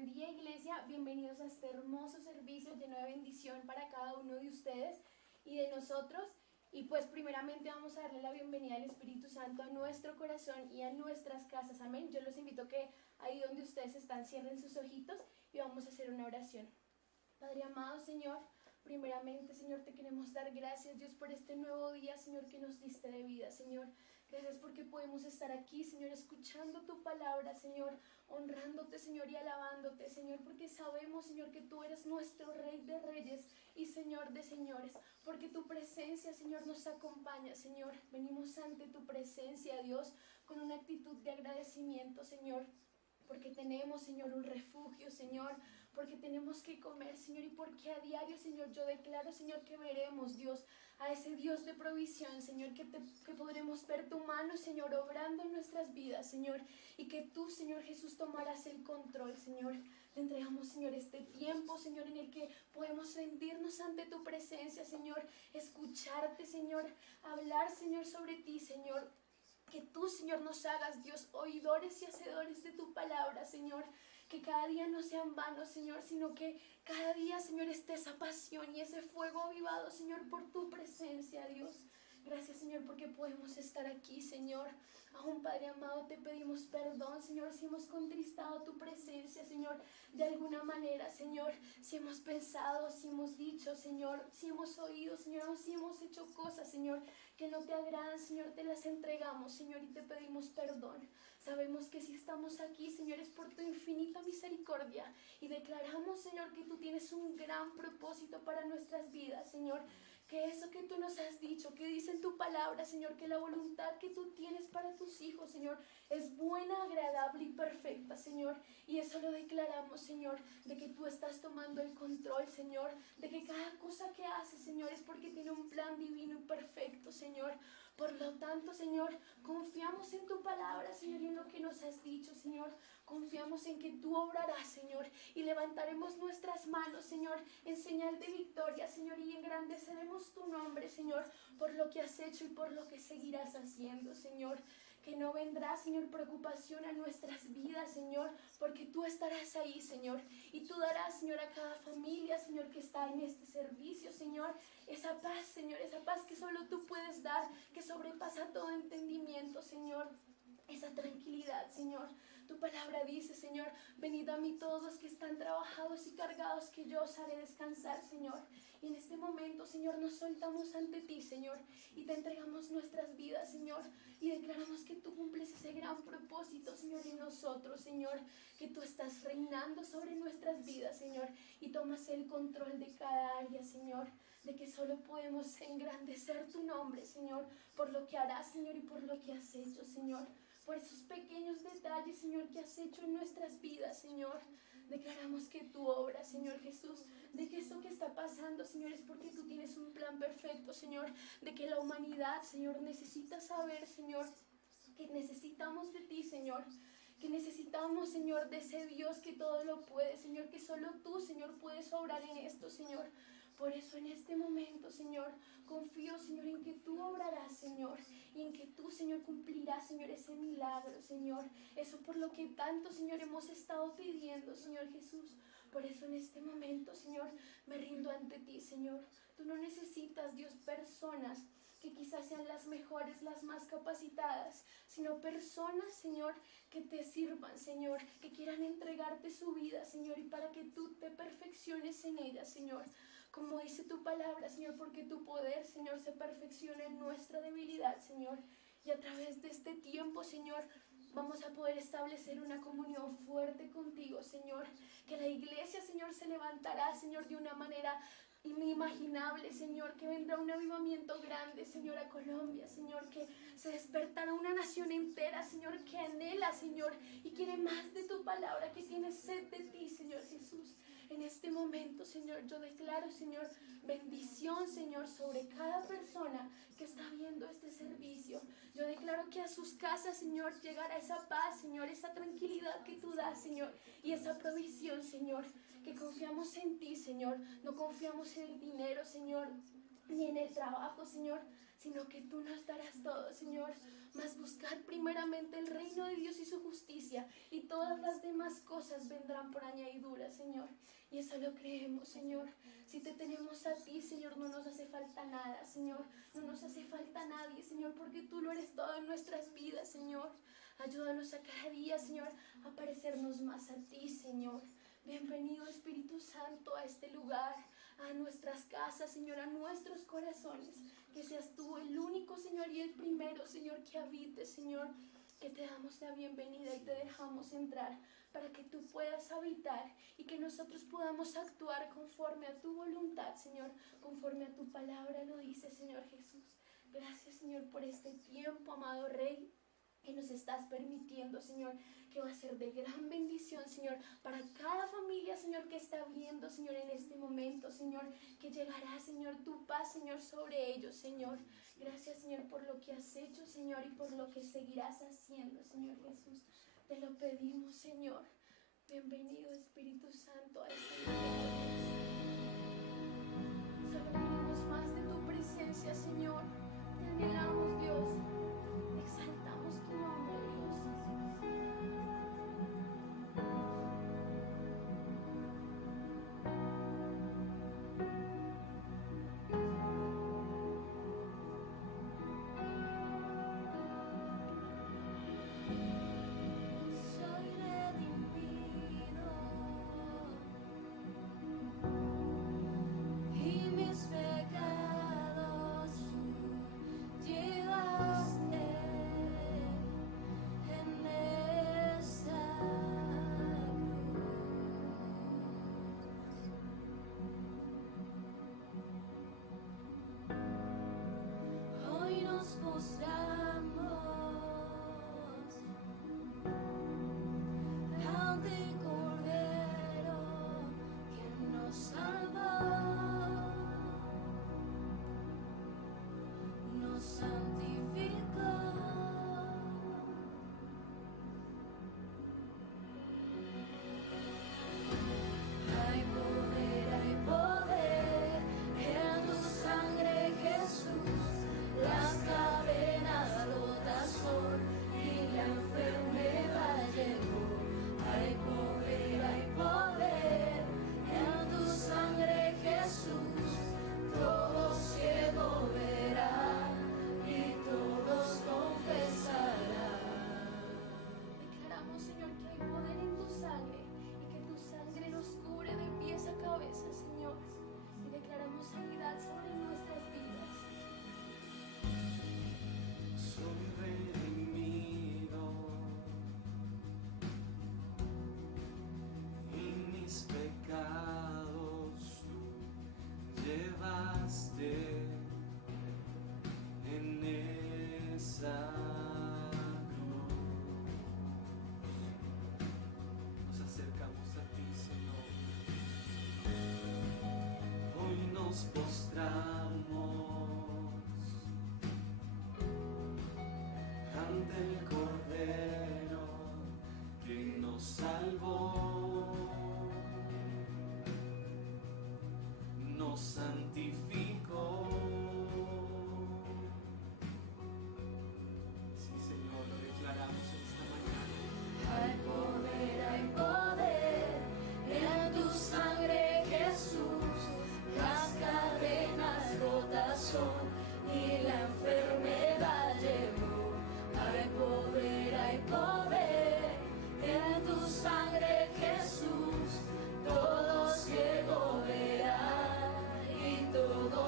Buen día, iglesia. Bienvenidos a este hermoso servicio lleno de bendición para cada uno de ustedes y de nosotros. Y pues primeramente vamos a darle la bienvenida al Espíritu Santo a nuestro corazón y a nuestras casas. Amén. Yo los invito a que ahí donde ustedes están cierren sus ojitos y vamos a hacer una oración. Padre amado, Señor, primeramente, Señor, te queremos dar gracias, Dios, por este nuevo día, Señor, que nos diste de vida, Señor. Gracias porque podemos estar aquí, Señor, escuchando tu palabra, Señor, honrándote, Señor, y alabándote, Señor, porque sabemos, Señor, que tú eres nuestro Rey de Reyes y Señor de Señores, porque tu presencia, Señor, nos acompaña, Señor. Venimos ante tu presencia, Dios, con una actitud de agradecimiento, Señor, porque tenemos, Señor, un refugio, Señor, porque tenemos que comer, Señor, y porque a diario, Señor, yo declaro, Señor, que veremos, Dios, a ese Dios de provisión, Señor, que podremos ver tu mano, Señor, obrando en nuestras vidas, Señor, y que tú, Señor Jesús, tomarás el control, Señor. Te entregamos, Señor, este tiempo, Señor, en el que podemos rendirnos ante tu presencia, Señor, escucharte, Señor, hablar, Señor, sobre ti, Señor. Que tú, Señor, nos hagas, Dios, oidores y hacedores de tu palabra, Señor. Que cada día no sean vanos, Señor, sino que cada día, Señor, esté esa pasión y ese fuego avivado, Señor, por tu presencia, Dios. Gracias, Señor, porque podemos estar aquí, Señor. Aún, Padre amado, te pedimos perdón, Señor, si hemos contristado tu presencia, Señor, de alguna manera, Señor. Si hemos pensado, si hemos dicho, Señor, si hemos oído, Señor, o si hemos hecho cosas, Señor, que no te agradan, Señor, te las entregamos, Señor, y te pedimos perdón. Sabemos que si estamos aquí, Señor, es por tu infinita misericordia. Y declaramos, Señor, que tú tienes un gran propósito para nuestras vidas, Señor. Que eso que tú nos has dicho, que dice en tu palabra, Señor, que la voluntad que tú tienes para tus hijos, Señor, es buena, agradable y perfecta, Señor. Y eso lo declaramos, Señor, de que tú estás tomando el control, Señor, de que cada cosa que haces, Señor, es porque tiene un plan divino y perfecto, Señor. Por lo tanto, Señor, confiamos en tu palabra, Señor, y en lo que nos has dicho, Señor. Confiamos en que tú obrarás, Señor, y levantaremos nuestras manos, Señor, en señal de victoria, Señor, y engrandeceremos tu nombre, Señor, por lo que has hecho y por lo que seguirás haciendo, Señor. Que no vendrá, Señor, preocupación a nuestras vidas, Señor, porque tú estarás ahí, Señor, y tú darás, Señor, a cada familia, Señor, que está en este servicio, Señor, esa paz, Señor, esa paz que solo tú puedes dar, que sobrepasa todo entendimiento, Señor. Esa tranquilidad, Señor. Tu palabra dice, Señor, venid a mí todos los que están trabajados y cargados, que yo os haré descansar, Señor. Y en este momento, Señor, nos soltamos ante ti, Señor, y te entregamos nuestras vidas, Señor, y declaramos que tú cumples ese gran propósito, Señor, en nosotros, Señor, que tú estás reinando sobre nuestras vidas, Señor, y tomas el control de cada área, Señor, de que solo podemos engrandecer tu nombre, Señor, por lo que harás, Señor, y por lo que has hecho, Señor. Por esos pequeños detalles, Señor, que has hecho en nuestras vidas, Señor. Declaramos que tu obra, Señor Jesús, de que esto que está pasando, Señor, es porque tú tienes un plan perfecto, Señor, de que la humanidad, Señor, necesita saber, Señor, que necesitamos de ti, Señor. Que necesitamos, Señor, de ese Dios que todo lo puede, Señor, que solo tú, Señor, puedes obrar en esto, Señor. Por eso en este momento, Señor, confío, Señor, en que tú obrarás, Señor, y en que tú, Señor, cumplirás, Señor, ese milagro, Señor. Eso por lo que tanto, Señor, hemos estado pidiendo, Señor Jesús. Por eso en este momento, Señor, me rindo ante ti, Señor. Tú no necesitas, Dios, personas que quizás sean las mejores, las más capacitadas, sino personas, Señor, que te sirvan, Señor, que quieran entregarte su vida, Señor, y para que tú te perfecciones en ella, Señor. Como dice tu palabra, Señor, porque tu poder, Señor, se perfecciona en nuestra debilidad, Señor. Y a través de este tiempo, Señor, vamos a poder establecer una comunión fuerte contigo, Señor. Que la iglesia, Señor, se levantará, Señor, de una manera inimaginable, Señor, que vendrá un avivamiento grande, Señor, a Colombia, Señor, que se despertará una nación entera, Señor, que anhela, Señor, y quiere más de tu palabra, que tiene sed de ti, Señor Jesús. En este momento, Señor, yo declaro, Señor, bendición, Señor, sobre cada persona que está viendo este servicio. Yo declaro que a sus casas, Señor, llegará esa paz, Señor, esa tranquilidad que tú das, Señor, y esa provisión, Señor, que confiamos en ti, Señor. No confiamos en el dinero, Señor, ni en el trabajo, Señor, sino que tú nos darás todo, Señor, mas buscad primeramente el reino de Dios y su justicia, y todas las demás cosas vendrán por añadidura, Señor. Y eso lo creemos, Señor. Si te tenemos a ti, Señor, no nos hace falta nada, Señor. No nos hace falta nadie, Señor, porque tú lo eres todo en nuestras vidas, Señor. Ayúdanos a cada día, Señor, a parecernos más a ti, Señor. Bienvenido, Espíritu Santo, a este lugar, a nuestras casas, Señor, a nuestros corazones. Que seas tú el único, Señor, y el primero, Señor, que habite, Señor. Que te damos la bienvenida y te dejamos entrar para que tú puedas habitar y que nosotros podamos actuar conforme a tu voluntad, Señor, conforme a tu palabra lo dice, Señor Jesús. Gracias, Señor, por este tiempo, amado Rey, que nos estás permitiendo, Señor, que va a ser de gran bendición, Señor, para cada familia, Señor, que está viendo, Señor, en este momento, Señor, que llegará, Señor, tu paz, Señor, sobre ellos, Señor. Gracias, Señor, por lo que has hecho, Señor, y por lo que seguirás haciendo, Señor Jesús. Te lo pedimos, Señor. Bienvenido, Espíritu Santo, a este lugar. Solo queremos más de tu presencia, Señor. Te anhelamos, Dios. Exaltamos tu nombre, Dios. Soy redimido y mis pecados tú llevaste en esa cruz. Hoy nos postramos ante el Cordero que nos salvó, nos santificó. Hay poder en tu sangre, Jesús. Las cadenas rotas son y la enfermedad llegó. Hay poder en tu sangre, Jesús. Todo ciego verá y todos confesarán. Declaramos, Señor, que hay poder en tu sangre y que tu sangre nos cubre de pies a cabeza, Señor. Y declaramos sanidad sobre nuestras vidas. Soy redimido y mis pecados tú llevaste en esa cruz. Nos acercamos a ti, Señor. Hoy nos postramos ante el Cordero que nos salvó, nos santificó. Sí, Señor, lo declaramos en esta mañana. Hay poder en tu sangre, Jesús. Las cadenas rotas son y la enfermedad llegó. Hay poder en tu sangre, Jesús. Todo ciego verá y todo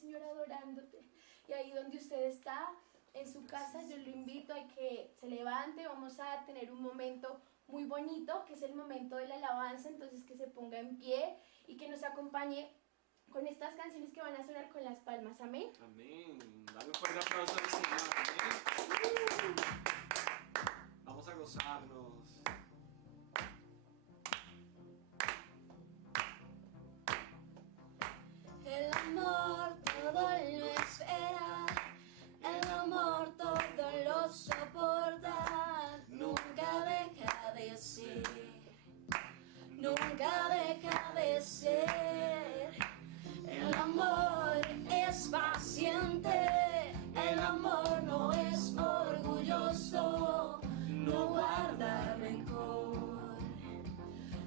Señor, adorándote. Y ahí donde usted está, en su casa, yo lo invito a que se levante. Vamos a tener un momento muy bonito, que es el momento de la alabanza. Entonces que se ponga en pie y que nos acompañe con estas canciones que van a sonar con las palmas. Amén. Amén. Dale un fuerte aplauso al Señor. Amén. Vamos a gozarnos. El amor todo lo espera, el amor todo lo soporta, nunca deja de ser, nunca deja de ser. El amor es paciente, el amor no es orgulloso, no guarda rencor,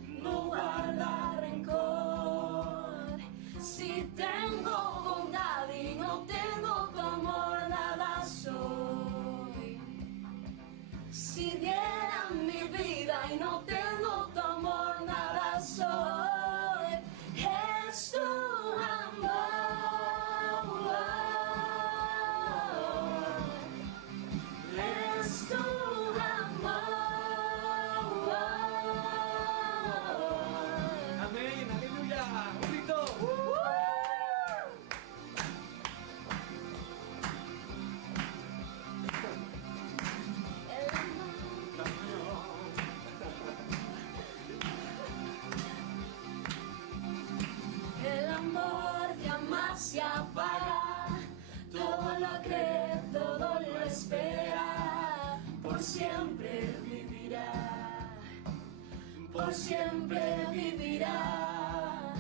no guarda rencor. Si tengo bondad y no tengo tu amor, nada soy. Si dieran mi vida y no tengo tu amor, nada soy. Es tu amor. Es tu amor. Amén. Aleluya. Un grito. El amor jamás se apaga, todo lo cree, todo lo espera, por siempre vivirá, por siempre vivirá.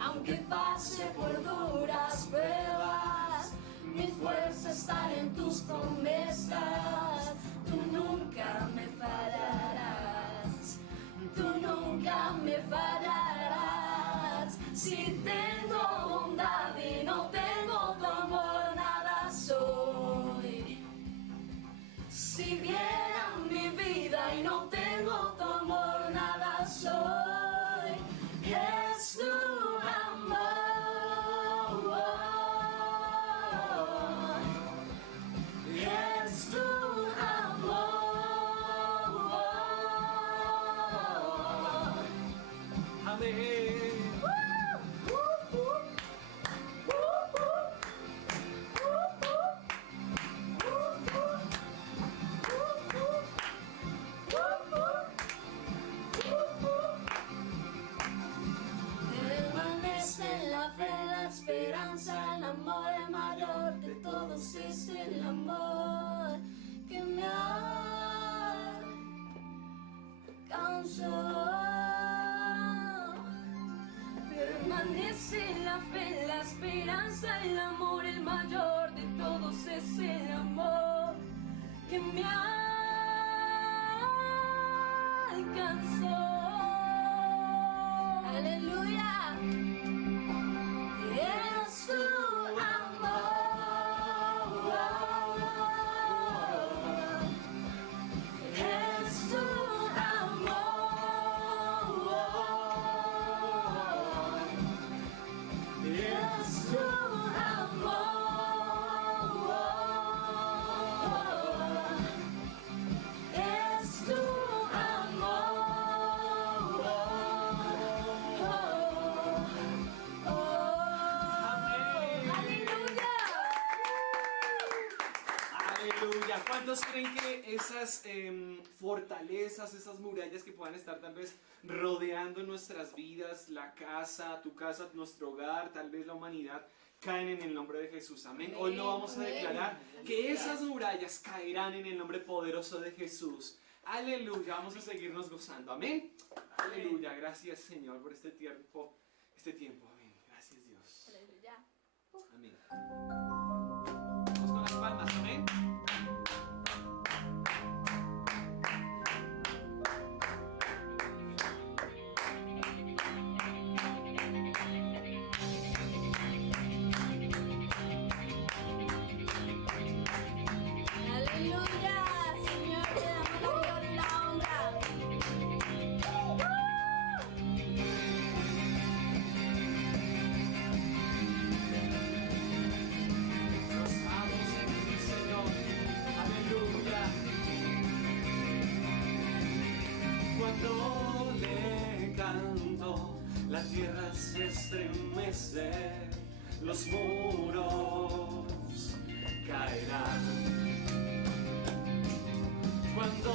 Aunque pase por duras pruebas, mi fuerza está en tus promesas, tú nunca me fallarás, tú nunca me fallarás. Si tengo bondad y no tengo tu amor, nada soy. Si vieran mi vida y no tengo tu amor, nada soy. Es tu amor. Es tu amor. Amén. Permanece en la fe, la esperanza, el amor, el mayor de todos es el amor que me alcanzó. Permanece en la fe, la esperanza, el amor, el mayor de todos es el amor que me alcanzó. Aleluya. Es tu amor. Es tu amor. Es tu amor. Es tu Aleluya. ¿Cuántos creen que esas fortalezas, esas murallas que puedan estar tal vez rodeando nuestras vidas, la casa, tu casa, nuestro hogar, tal vez la humanidad, caen en el nombre de Jesús? Amén. Hoy lo vamos a declarar que esas murallas caerán en el nombre poderoso de Jesús. Aleluya. Vamos a seguirnos gozando. Amén. Aleluya. Gracias, Señor, por este tiempo. Amén. Gracias, Dios. Aleluya. Amén. Vamos con las palmas. Amén. Aleluya, Señor, te damos la gloria y la honra. se estremece, los muros caerán. Cuando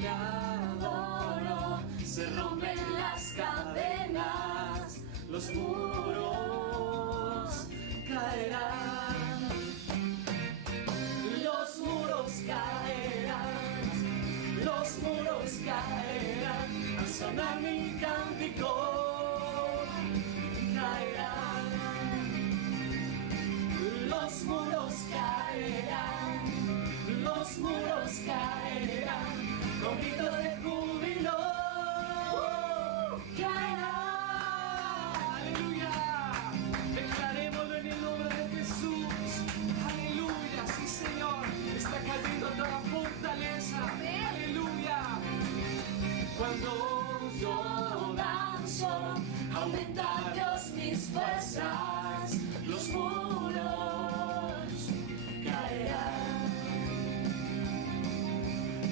le adoro, se rompen las cadenas, los muros caerán. Los muros caerán, los muros caerán, al sonar mi cántico caerán. Los muros caerán, los muros caerán, con gritos de júbilo caerán. Aleluya, declarémoslo en el nombre de Jesús. Aleluya, sí Señor, está cayendo toda fortaleza. Aleluya. Cuando yo danzo, aumenta Dios mis fuerzas, los muros caerán.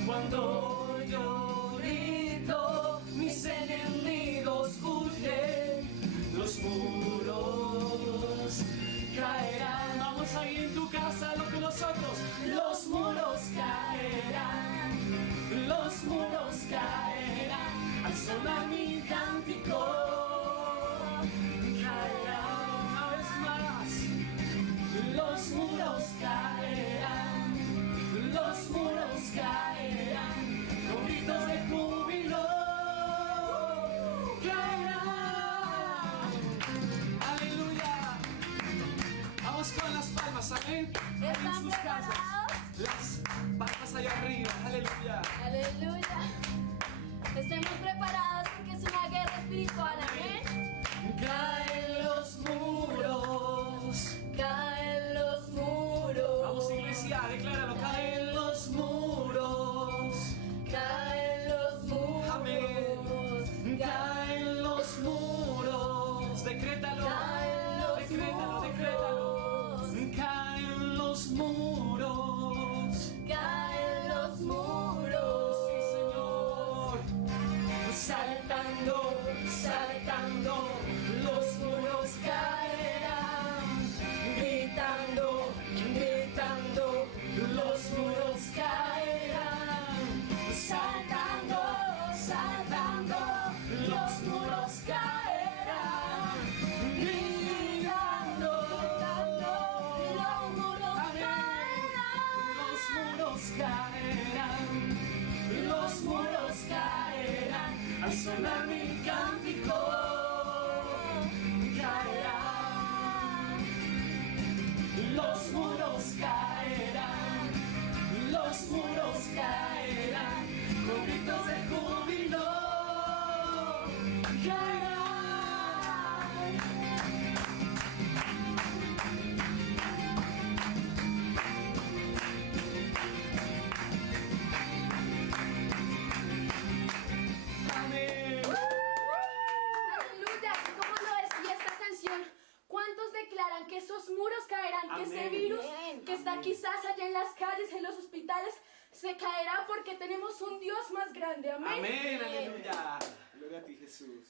Cuando yo grito, mis enemigos huyen, los muros caerán. Vamos ahí en tu casa, lo que nosotros, los muros caerán, los muros caerán, al sonar mi cántico caerán. Una vez más, los muros caerán, los muros caerán, con gritos de júbilo caerán. Aleluya. Vamos con las palmas, amén. En ¿Están sus casas, preparados? las palmas allá arriba, aleluya. Aleluya. Estemos preparados porque es una guerra espiritual, amén. Caen los muros. Caen los muros. Vamos iglesia, decláralo. Caen los muros. Caen los muros. Amén. Caen los muros. Decrétalo. Caen los Decrétalo, decrétalo. Caen los muros. Caen los muros. Sí, Señor. Saltando, saltando, los muros caerán. Gritando, gritando, los muros caerán. Saltando, saltando, los muros caerán. Gritando, Los muros los muros caerán, los muros caerán, al sonar mi cántico caerán. Los muros caerán, los muros caerán, con gritos de júbilo caerán. Amén. Aleluya, así como lo decía esta canción, ¿cuántos declaran que esos muros caerán, que ese Amén. virus Amén. que está quizás allá en las calles, en los hospitales, se caerá porque tenemos un Dios más grande? Amén. Amén, aleluya. Gloria a ti, Jesús.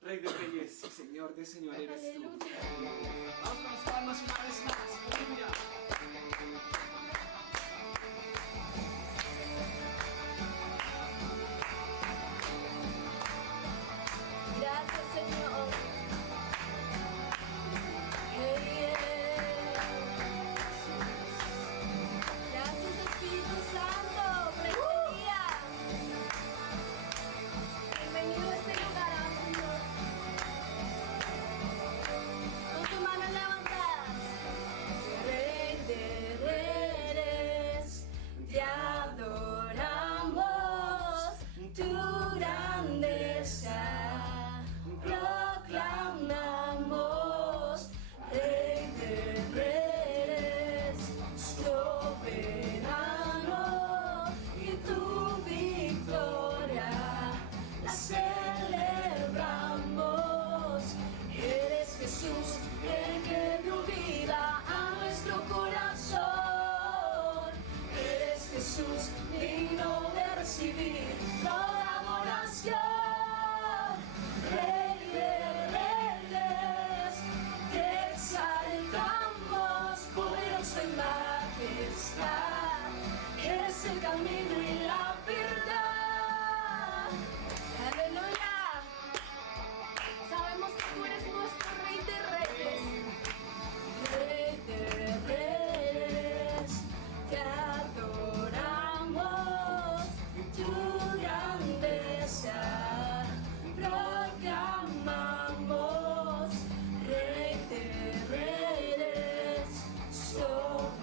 Rey de reyes y Señor de señores eres tú. Aleluya. Vamos con las palmas una vez más. Aleluya. Gracias, Señor. Gracias, Espíritu Santo, por este día. Bienvenido a este lugar, Señor. Con tus manos levantadas. Rey de reyes, te adoramos, tu grandeza proclamamos. Rey de reyes, soberano, y tu victoria la celebramos. Eres Jesús, el que dio vida a nuestro corazón. Eres Jesús, digno de recibir toda adoración. Rey de majestad. Eres el camino y la verdad. ¡Aleluya! Sabemos que tú eres nuestro Rey de Reyes. Rey de reyes, te adoramos, tu grandeza proclamamos. Rey de reyes, soberano,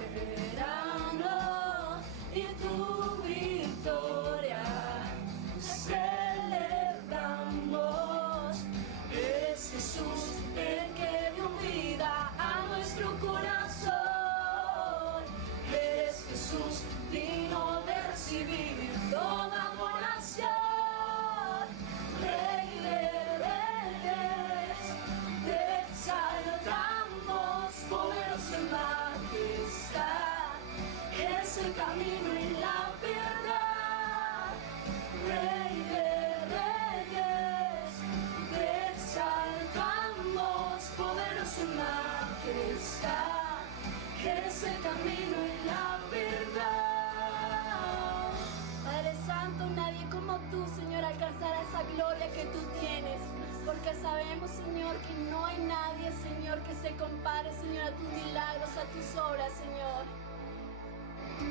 y tu victoria celebramos. Es Jesús el que dio vida a nuestro corazón. Es Jesús digno de recibir toda adoración. Rey de reyes, te exaltamos, poderoso en majestad. Es el camino y la verdad. Rey de reyes, te exaltamos, poderoso en majestad. Eres el camino y la verdad. Padre Santo, nadie como tú, Señor, alcanzará esa gloria que tú tienes. Porque sabemos, Señor, que no hay nadie, Señor, que se compare, Señor, a tus milagros, a tus obras, Señor.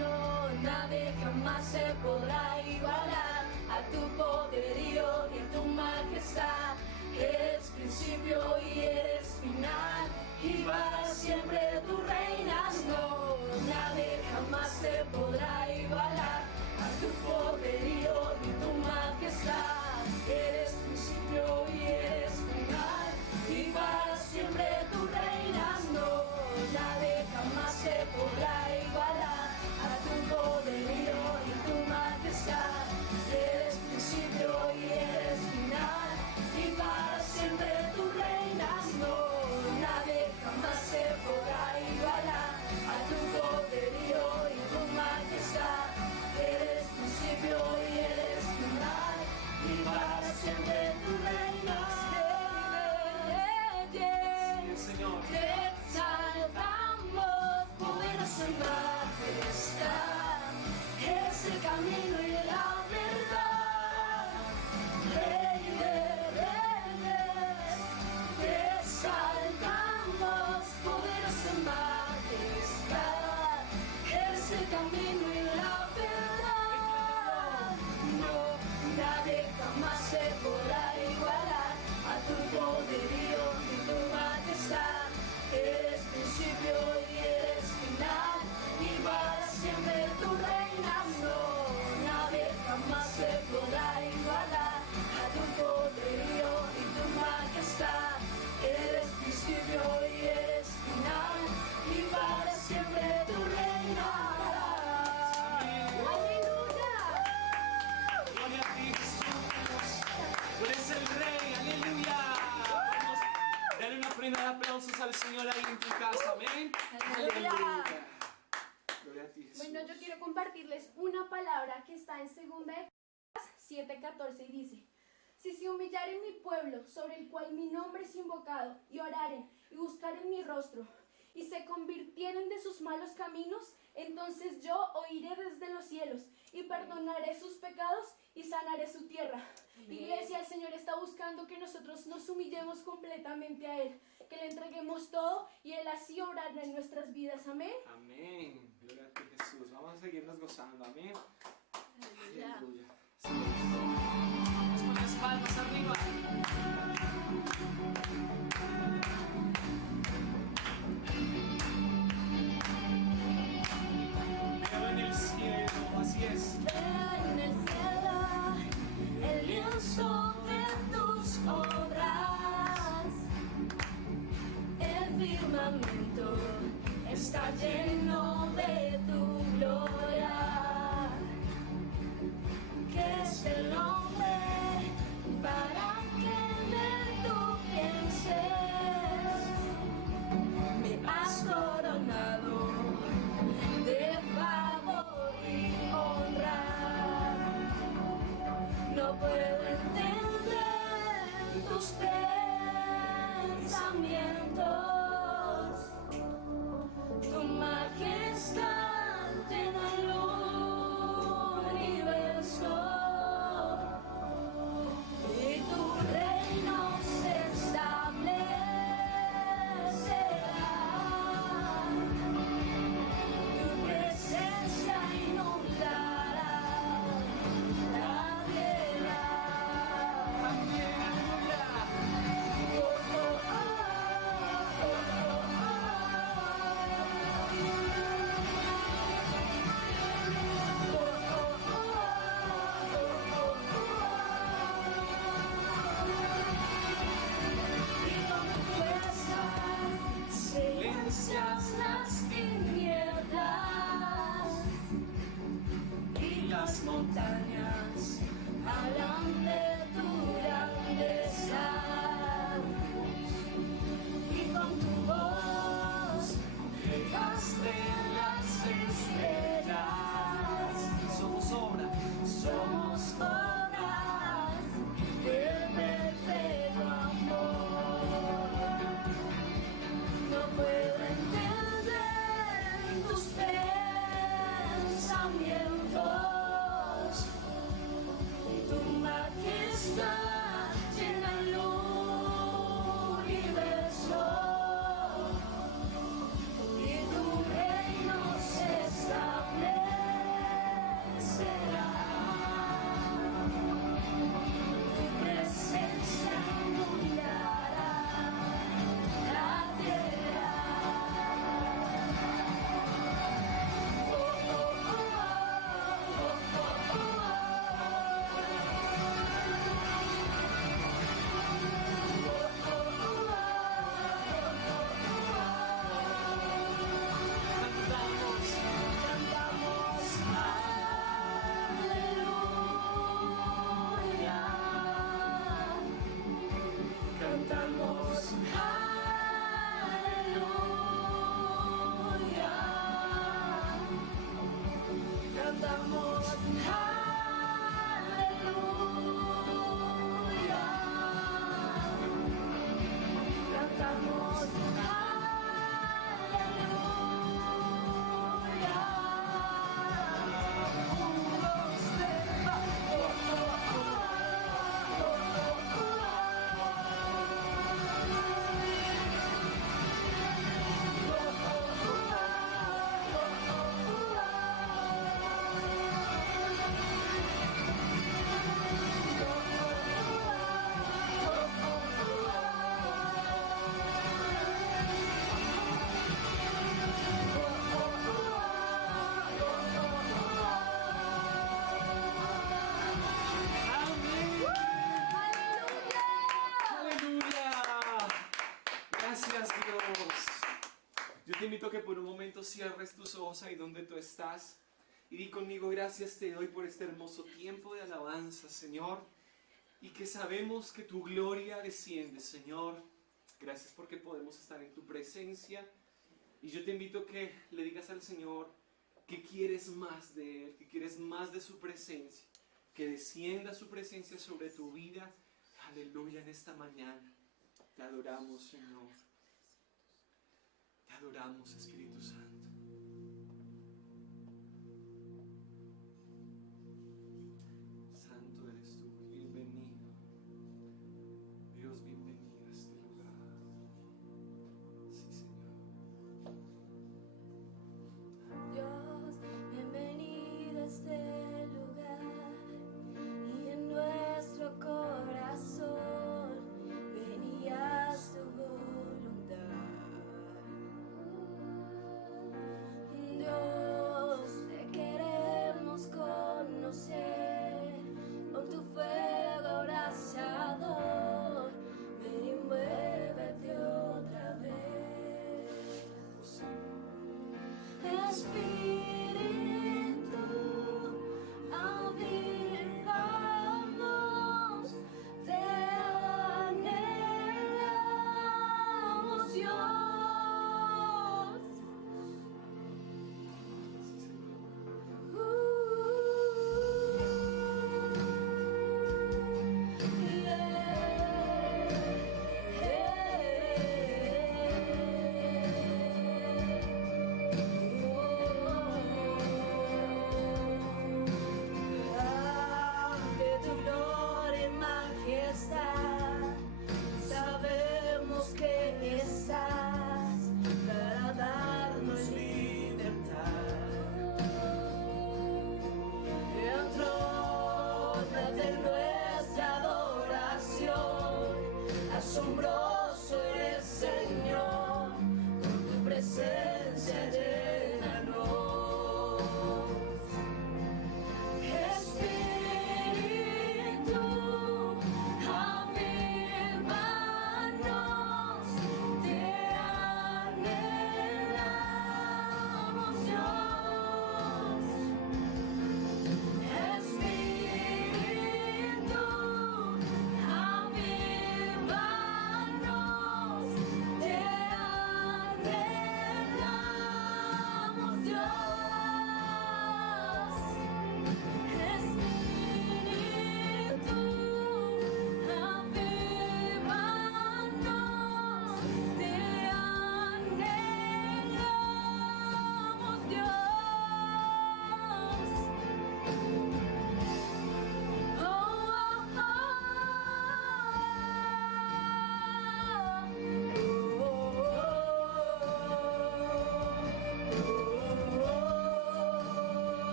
No, nadie jamás se podrá igualar a tu poderío y a tu majestad. Eres principio y eres final, y para siempre tú reinas. No, nadie jamás se podrá igualar a tu poderío y tu majestad. Eres principio y eres final, y para siempre tú reinas. No, nadie jamás se podrá igualar a tu poderío y tu majestad. Eres principio y eres final, y para siempre tú reinas. No, nadie jamás se podrá igualar a tu poderío y tu majestad. Eres principio y eres final, y para siempre tú reinas. Sí, Señor. Te exaltamos, poderoso en majestad. Es el camino y la verdad. Rey de reyes, te exaltamos, poderoso en majestad. Es el camino y la verdad. No, nadie jamás se podrá igualar a tu poderío y tu majestad. Eres principio y eres final, y para siempre tú reinas. No, nadie jamás se podrá igualar a tu poderío y tu majestad. Eres principio y eres final, y para siempre tú reinas. ¡Aleluya! Gloria a ti, Jesús. Tú eres el Rey, aleluya. Vamos, dale una prenda de aplausos al Señor ahí en tu casa, amén. Aleluya. Gloria a ti, Jesús. Bueno, yo quiero compartirles una palabra que está en 2 de 7:14 y dice: si se humillaren mi pueblo, sobre el cual mi nombre es invocado, y oraren y buscaren mi rostro, y se convirtieren de sus malos caminos, entonces yo oiré desde los cielos y perdonaré sus pecados y sanaré su tierra. Iglesia, el Señor está buscando que nosotros nos humillemos completamente a Él, que le entreguemos todo y Él así obrará en nuestras vidas. Amén. Amén. Gloria a ti, Jesús. Vamos a seguirnos gozando, amén. Aleluya. Aleluya. Sí. Con las palmas arriba. Veo en el cielo, así es. Veo en el cielo el lienzo de tus obras. El firmamento está lleno de tu gloria. ¿Qué es el hombre para que montañas hablan de tu grandeza. Y con tu voz dejaste las estrellas. Somos obra. Somos obras del perfecto amor. No puedo entender tus pensamientos. Tu majestad llena el universo. Y tu reino se establecerá. Tu presencia inundará la tierra. Oh, oh, oh, oh, oh, oh, cantamos aleluya. Cantamos aleluya. Cantamos aleluya. Cantamos aleluya. Un, dos, tres, va. Oh, oh, oh, oh, oh, ¡Aleluya! Gracias, Dios. Yo te invito a que por un momento cierres tus ojos ahí donde tú estás y di conmigo: gracias te doy por este hermoso tiempo de alabanza, Señor, y que sabemos que tu gloria desciende, Señor. Gracias porque podemos estar en tu presencia, y yo te invito a que le digas al Señor que quieres más de Él, que quieres más de su presencia, que descienda su presencia sobre tu vida. Aleluya, en esta mañana te adoramos, Señor. Te adoramos, Espíritu Santo. Santo eres tú. Bienvenido. Dios, bienvenido a este lugar. Sí, Señor. Dios, bienvenido a este lugar, y en nuestro corazón venía tu voluntad.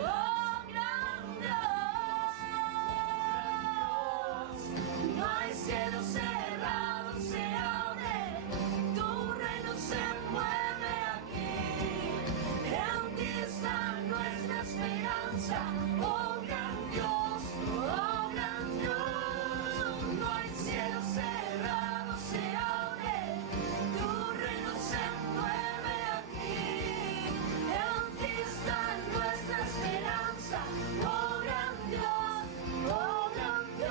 Oh, gran Dios, no hay cielo cerrado, se abre, tu reino se mueve aquí, en ti está nuestra esperanza. Oh, gran Dios, no hay cielo cerrado, se abre, tu reino se mueve aquí, en ti está nuestra esperanza. Oh, gran Dios, oh, gran Dios.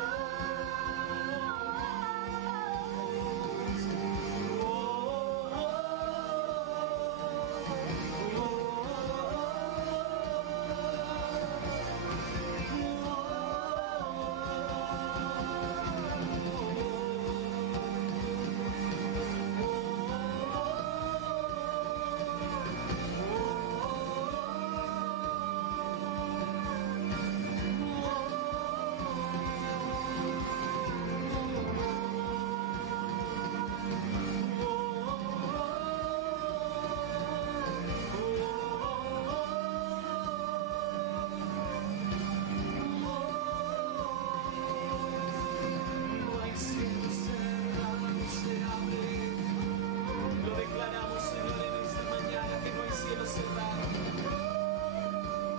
No hay cielo cerrado, se abre. Lo declaramos, Señor, en esta mañana que no hay cielo cerrado.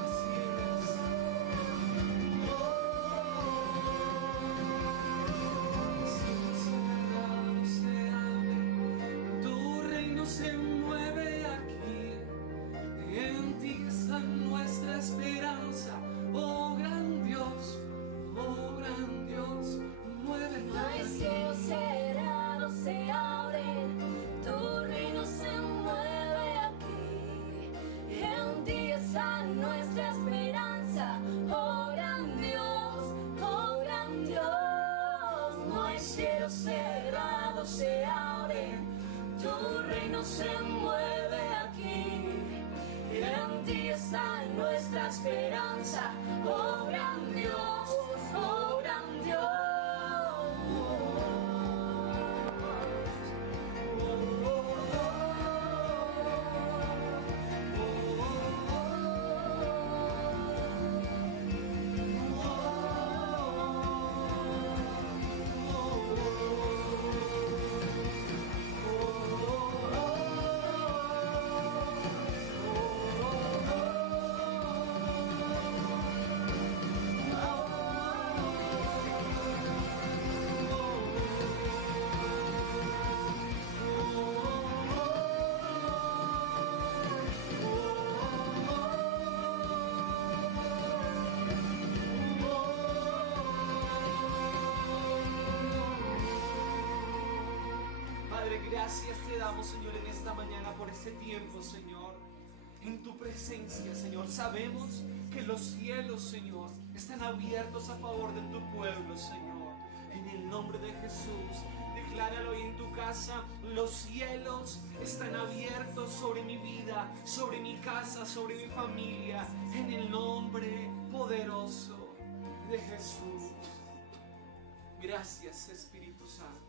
Así es. Cielo cerrado se abre. Tu reino se mueve aquí. En ti está nuestra esperanza. Oh, gran Dios, muévete. No hay cielo cerrado, se abre, tu reino se mueve aquí, en ti está nuestra esperanza. Oh, gran Dios, no hay cielo cerrado, se abre, tu reino se mueve aquí, en ti está nuestra esperanza. Oh, gran Dios, oh, gran Dios. Padre, gracias te damos, Señor, en esta mañana por este tiempo, Señor. En tu presencia, Señor, sabemos que los cielos, Señor, están abiertos a favor de tu pueblo, Señor. En el nombre de Jesús, decláralo hoy en tu casa. Los cielos están abiertos sobre mi vida, sobre mi casa, sobre mi familia. En el nombre poderoso de Jesús. Gracias, Espíritu Santo.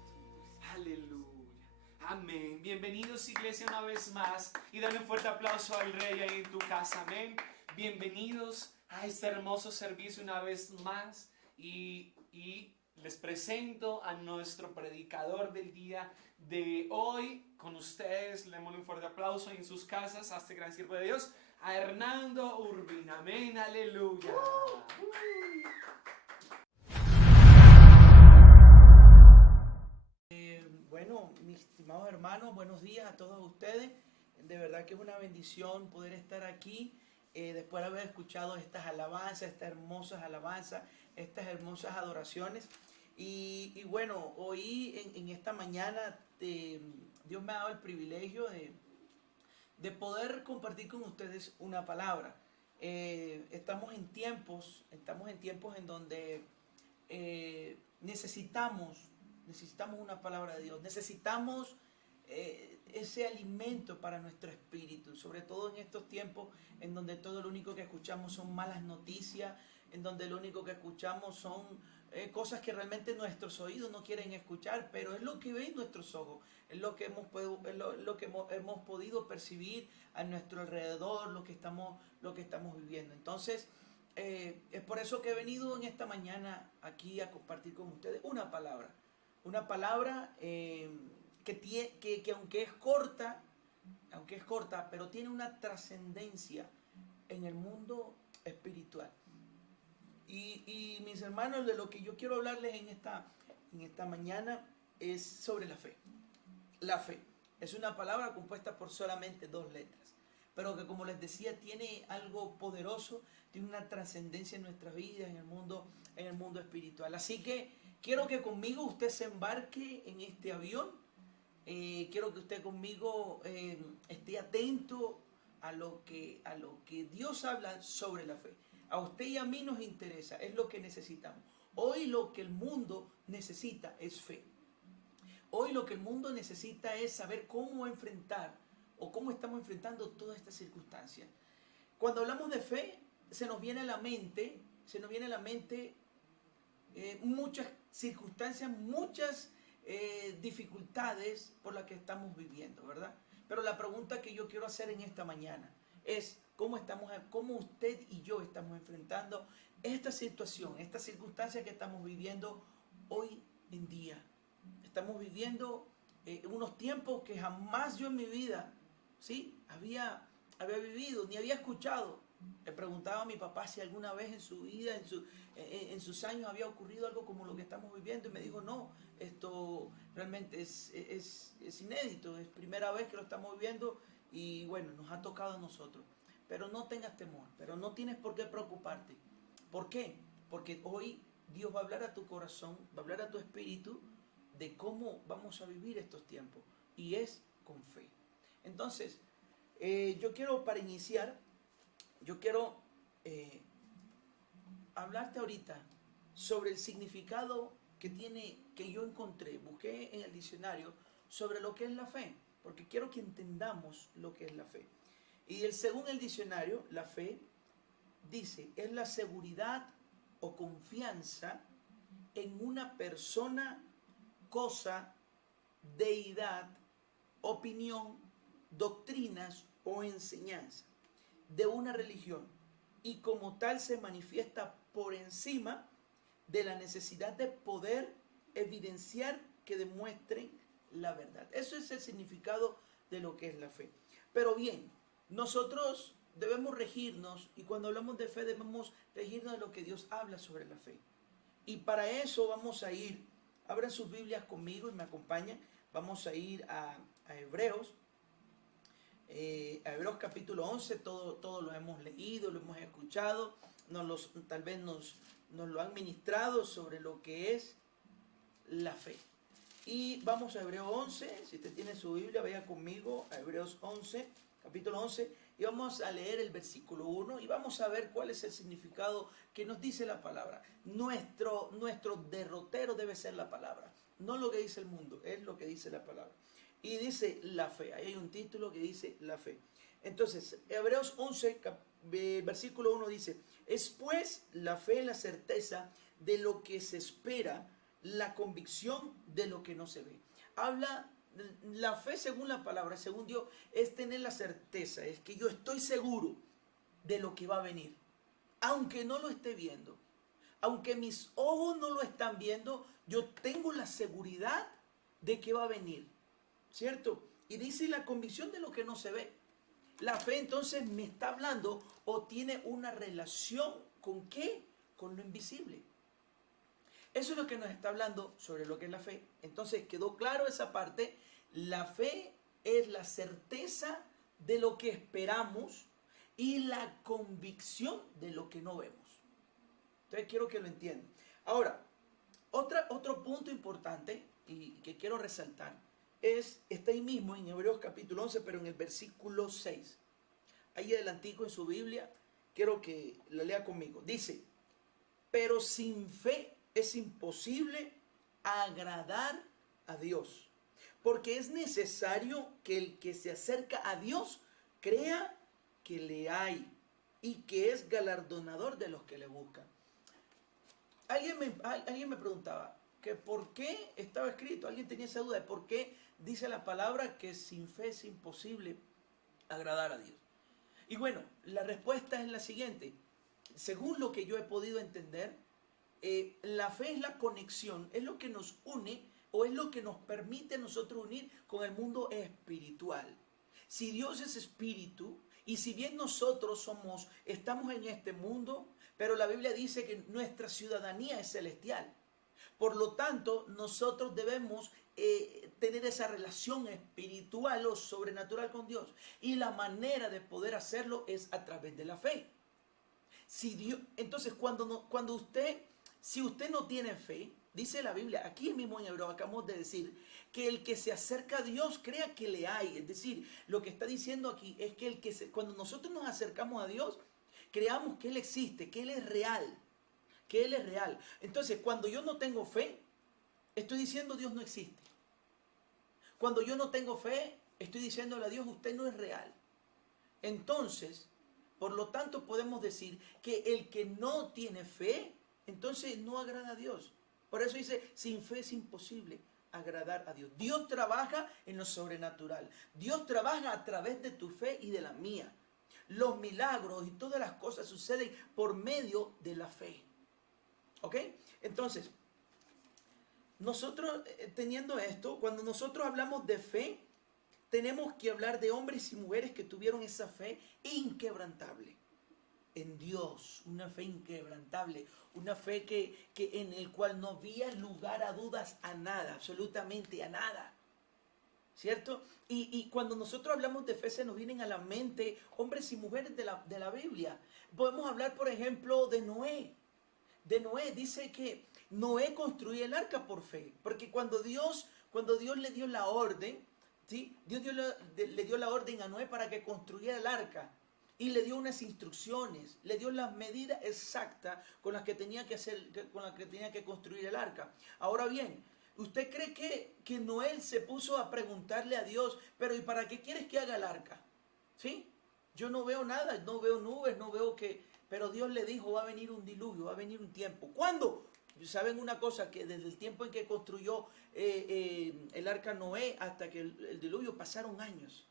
Aleluya. Amén. Bienvenidos, iglesia, una vez más. Y dale un fuerte aplauso al Rey ahí en tu casa. Amén. Bienvenidos a este hermoso servicio una vez más. Y les presento a nuestro predicador del día de hoy. Con ustedes, le damos un fuerte aplauso en sus casas a este gran siervo de Dios, a Hernando Urbina. Amén. Aleluya. Bueno, mis estimados hermanos, buenos días a todos ustedes. De verdad que es una bendición poder estar aquí después de haber escuchado estas alabanzas, estas hermosas adoraciones. Y bueno, hoy en esta mañana Dios me ha dado el privilegio de poder compartir con ustedes una palabra. Estamos en tiempos en donde necesitamos una palabra de Dios, necesitamos ese alimento para nuestro espíritu, sobre todo en estos tiempos en donde todo lo único que escuchamos son malas noticias, en donde lo único que escuchamos son cosas que realmente nuestros oídos no quieren escuchar, pero es lo que ven nuestros ojos, es lo que hemos podido percibir a nuestro alrededor, lo que estamos viviendo. Entonces, es por eso que he venido en esta mañana aquí a compartir con ustedes una palabra que aunque es corta, pero tiene una trascendencia en el mundo espiritual. Y mis hermanos, de lo que yo quiero hablarles en esta mañana es sobre la fe. La fe es una palabra compuesta por solamente 2 letras, pero que, como les decía, tiene algo poderoso, tiene una trascendencia en nuestras vidas, en el mundo espiritual. Así que quiero que conmigo usted se embarque en este avión. Quiero que usted conmigo esté atento a lo que Dios habla sobre la fe. A usted y a mí nos interesa, es lo que necesitamos. Hoy lo que el mundo necesita es fe. Hoy lo que el mundo necesita es saber cómo enfrentar o cómo estamos enfrentando todas estas circunstancias. Cuando hablamos de fe, se nos viene a la mente muchas circunstancias, muchas dificultades por las que estamos viviendo, ¿verdad? Pero la pregunta que yo quiero hacer en esta mañana es cómo usted y yo estamos enfrentando esta situación, esta circunstancia que estamos viviendo hoy en día. Estamos viviendo unos tiempos que jamás yo en mi vida, ¿sí?, había vivido, ni había escuchado. Le preguntaba a mi papá si alguna vez en su vida, en sus años, había ocurrido algo como lo que estamos viviendo, y me dijo, no, esto realmente es inédito, es primera vez que lo estamos viviendo, y bueno, nos ha tocado a nosotros. Pero no tengas temor, pero no tienes por qué preocuparte. ¿Por qué? Porque hoy Dios va a hablar a tu corazón, va a hablar a tu espíritu de cómo vamos a vivir estos tiempos, y es con fe. Entonces, para iniciar, yo quiero hablarte ahorita sobre el significado que yo encontré, busqué en el diccionario sobre lo que es la fe, porque quiero que entendamos lo que es la fe. Y según el diccionario, la fe, dice, es la seguridad o confianza en una persona, cosa, deidad, opinión, doctrinas o enseñanza de una religión, y como tal se manifiesta por encima de la necesidad de poder evidenciar que demuestren la verdad. Eso es el significado de lo que es la fe. Pero bien, nosotros debemos regirnos, y cuando hablamos de fe debemos regirnos de lo que Dios habla sobre la fe. Y para eso vamos a ir, abran sus Biblias conmigo y me acompañan, vamos a ir a Hebreos. Hebreos capítulo 11, todo lo hemos leído, lo hemos escuchado, tal vez nos lo han ministrado sobre lo que es la fe. Y vamos a Hebreos 11, si usted tiene su Biblia, vaya conmigo a Hebreos 11, capítulo 11, y vamos a leer el versículo 1 y vamos a ver cuál es el significado que nos dice la palabra. Nuestro derrotero debe ser la palabra, no lo que dice el mundo, es lo que dice la palabra. Y dice la fe, ahí hay un título que dice la fe. Entonces, Hebreos 11, versículo 1 dice, es pues la fe la certeza de lo que se espera, la convicción de lo que no se ve. Habla, la fe según la palabra, según Dios, es tener la certeza, es que yo estoy seguro de lo que va a venir, aunque no lo esté viendo, aunque mis ojos no lo están viendo, yo tengo la seguridad de que va a venir. ¿Cierto? Y dice la convicción de lo que no se ve. La fe entonces me está hablando o tiene una relación ¿con qué? Con lo invisible. Eso es lo que nos está hablando sobre lo que es la fe. Entonces quedó claro esa parte. La fe es la certeza de lo que esperamos y la convicción de lo que no vemos. Entonces quiero que lo entiendan. Ahora, otro punto importante y que quiero resaltar está ahí mismo en Hebreos capítulo 11, pero en el versículo 6. Ahí adelantico en su Biblia, quiero que la lea conmigo. Dice, pero sin fe es imposible agradar a Dios, porque es necesario que el que se acerca a Dios crea que le hay y que es galardonador de los que le buscan. alguien me preguntaba que por qué estaba escrito, alguien tenía esa duda de por qué dice la palabra que sin fe es imposible agradar a Dios. Y bueno, la respuesta es la siguiente. Según lo que yo he podido entender, la fe es la conexión, es lo que nos une o es lo que nos permite a nosotros unir con el mundo espiritual. Si Dios es espíritu y si bien nosotros estamos en este mundo, pero la Biblia dice que nuestra ciudadanía es celestial. Por lo tanto, nosotros debemos tener esa relación espiritual o sobrenatural con Dios. Y la manera de poder hacerlo es a través de la fe. Entonces, si usted no tiene fe, dice la Biblia, aquí mismo en Hebreo acabamos de decir, que el que se acerca a Dios crea que le hay. Es decir, lo que está diciendo aquí es que cuando nosotros nos acercamos a Dios, creamos que Él existe, que Él es real. Que Él es real. Entonces, cuando yo no tengo fe, estoy diciendo Dios no existe. Cuando yo no tengo fe, estoy diciéndole a Dios, usted no es real. Entonces, por lo tanto, podemos decir que el que no tiene fe, entonces no agrada a Dios. Por eso dice, sin fe es imposible agradar a Dios. Dios trabaja en lo sobrenatural. Dios trabaja a través de tu fe y de la mía. Los milagros y todas las cosas suceden por medio de la fe. ¿Ok? Entonces, nosotros teniendo esto, cuando nosotros hablamos de fe, tenemos que hablar de hombres y mujeres que tuvieron esa fe inquebrantable en Dios, una fe inquebrantable, una fe que en el cual no había lugar a dudas a nada, absolutamente a nada, ¿cierto? Y cuando nosotros hablamos de fe se nos vienen a la mente hombres y mujeres de la Biblia. Podemos hablar, por ejemplo, de Noé. De Noé dice que Noé construyó el arca por fe, porque cuando Dios le dio la orden, ¿sí? Dios le dio la orden a Noé para que construyera el arca y le dio unas instrucciones, le dio las medidas exactas con las que tenía que construir el arca. Ahora bien, ¿usted cree que Noé se puso a preguntarle a Dios, pero ¿y para qué quieres que haga el arca? ¿Sí? Yo no veo nada, no veo nubes, no veo que... Pero Dios le dijo, va a venir un diluvio, va a venir un tiempo. ¿Cuándo? ¿Saben una cosa? Que desde el tiempo en que construyó el arca Noé hasta que el diluvio pasaron años.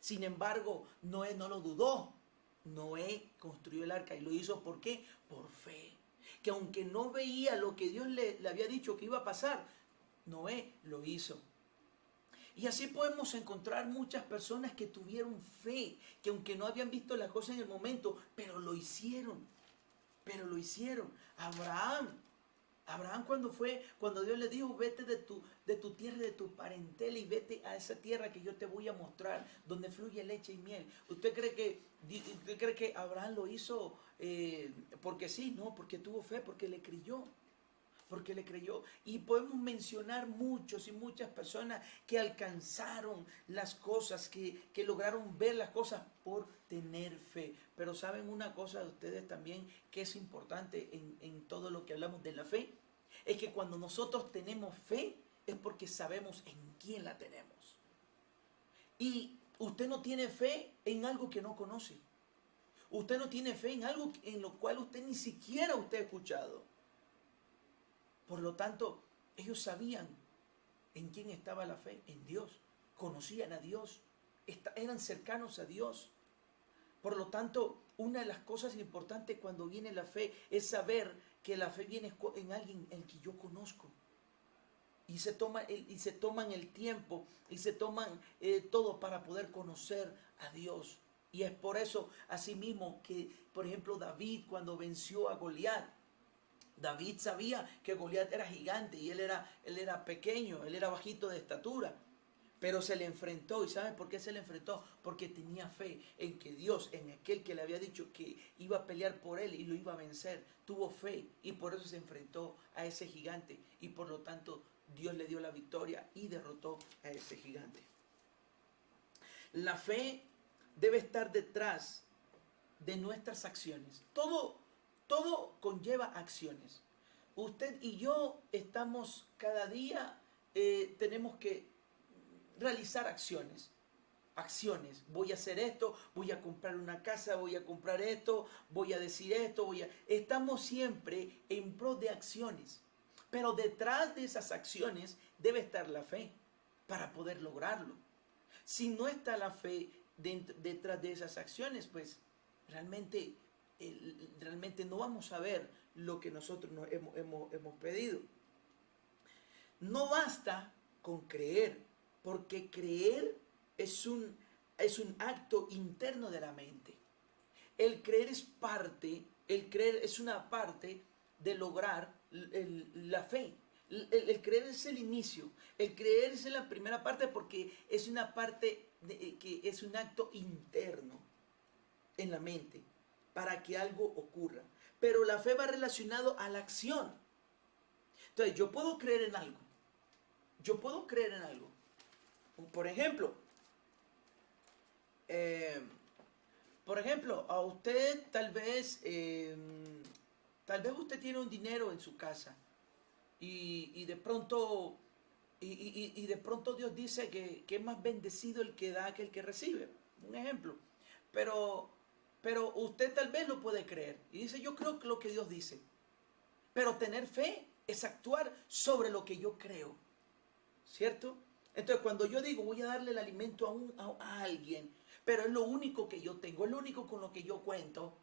Sin embargo, Noé no lo dudó. Noé construyó el arca y lo hizo ¿por qué? Por fe. Que aunque no veía lo que Dios le había dicho que iba a pasar, Noé lo hizo. Y así podemos encontrar muchas personas que tuvieron fe, que aunque no habían visto las cosas en el momento, pero lo hicieron. Abraham cuando Dios le dijo, vete de tu tierra, de tu parentela y vete a esa tierra que yo te voy a mostrar, donde fluye leche y miel. ¿Usted cree que Abraham lo hizo porque sí? No, porque tuvo fe, porque le creyó. Y podemos mencionar muchos y muchas personas que alcanzaron las cosas, que lograron ver las cosas por tener fe. Pero ¿saben una cosa de ustedes también que es importante en todo lo que hablamos de la fe? Es que cuando nosotros tenemos fe es porque sabemos en quién la tenemos. Y usted no tiene fe en algo que no conoce. Usted no tiene fe en algo en lo cual usted ni siquiera ha escuchado. Por lo tanto, ellos sabían en quién estaba la fe, en Dios. Conocían a Dios, eran cercanos a Dios. Por lo tanto, una de las cosas importantes cuando viene la fe es saber que la fe viene en alguien en que yo conozco. Y se toman el tiempo y se toman todo para poder conocer a Dios. Y es por eso, asimismo, que, por ejemplo, David cuando venció a Goliat, David sabía que Goliat era gigante y él era pequeño, él era bajito de estatura, pero se le enfrentó. ¿Y saben por qué se le enfrentó? Porque tenía fe en que Dios, en aquel que le había dicho que iba a pelear por él y lo iba a vencer, tuvo fe y por eso se enfrentó a ese gigante y por lo tanto Dios le dio la victoria y derrotó a ese gigante. La fe debe estar detrás de nuestras acciones. Todo conlleva acciones. Usted y yo estamos cada día, tenemos que realizar acciones acciones. Voy a hacer esto, voy a comprar una casa, voy a comprar esto, voy a decir esto, Estamos siempre en pro de acciones. Pero detrás de esas acciones debe estar la fe para poder lograrlo. Si no está la fe detrás de esas acciones, pues realmente no vamos a ver lo que nosotros hemos pedido. No basta con creer, porque creer es un acto interno de la mente. El creer es una parte de lograr la fe. El creer es el inicio. El creer es la primera parte porque es una parte que es un acto interno en la mente para que algo ocurra. Pero la fe va relacionado a la acción. Entonces, yo puedo creer en algo. Por ejemplo, a usted tal vez usted tiene un dinero en su casa y de pronto Dios dice que es más bendecido el que da que el que recibe. Un ejemplo. Pero usted tal vez lo puede creer y dice, yo creo que lo que Dios dice. Pero tener fe es actuar sobre lo que yo creo. ¿Cierto? Entonces, cuando yo digo voy a darle el alimento a alguien, pero es lo único que yo tengo, es lo único con lo que yo cuento,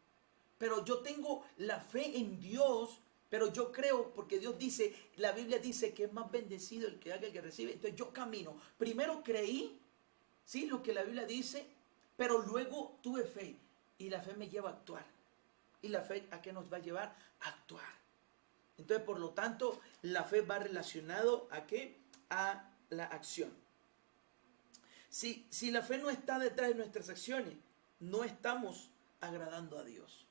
pero yo tengo la fe en Dios, pero yo creo, porque Dios dice, la Biblia dice que es más bendecido el que da que el que recibe. Entonces yo camino. Primero creí, ¿sí? Lo que la Biblia dice, pero luego tuve fe. Y la fe me lleva a actuar. ¿Y la fe a qué nos va a llevar? A actuar. Entonces, por lo tanto, la fe va relacionado ¿a qué? A la acción. Si la fe no está detrás de nuestras acciones, no estamos agradando a Dios.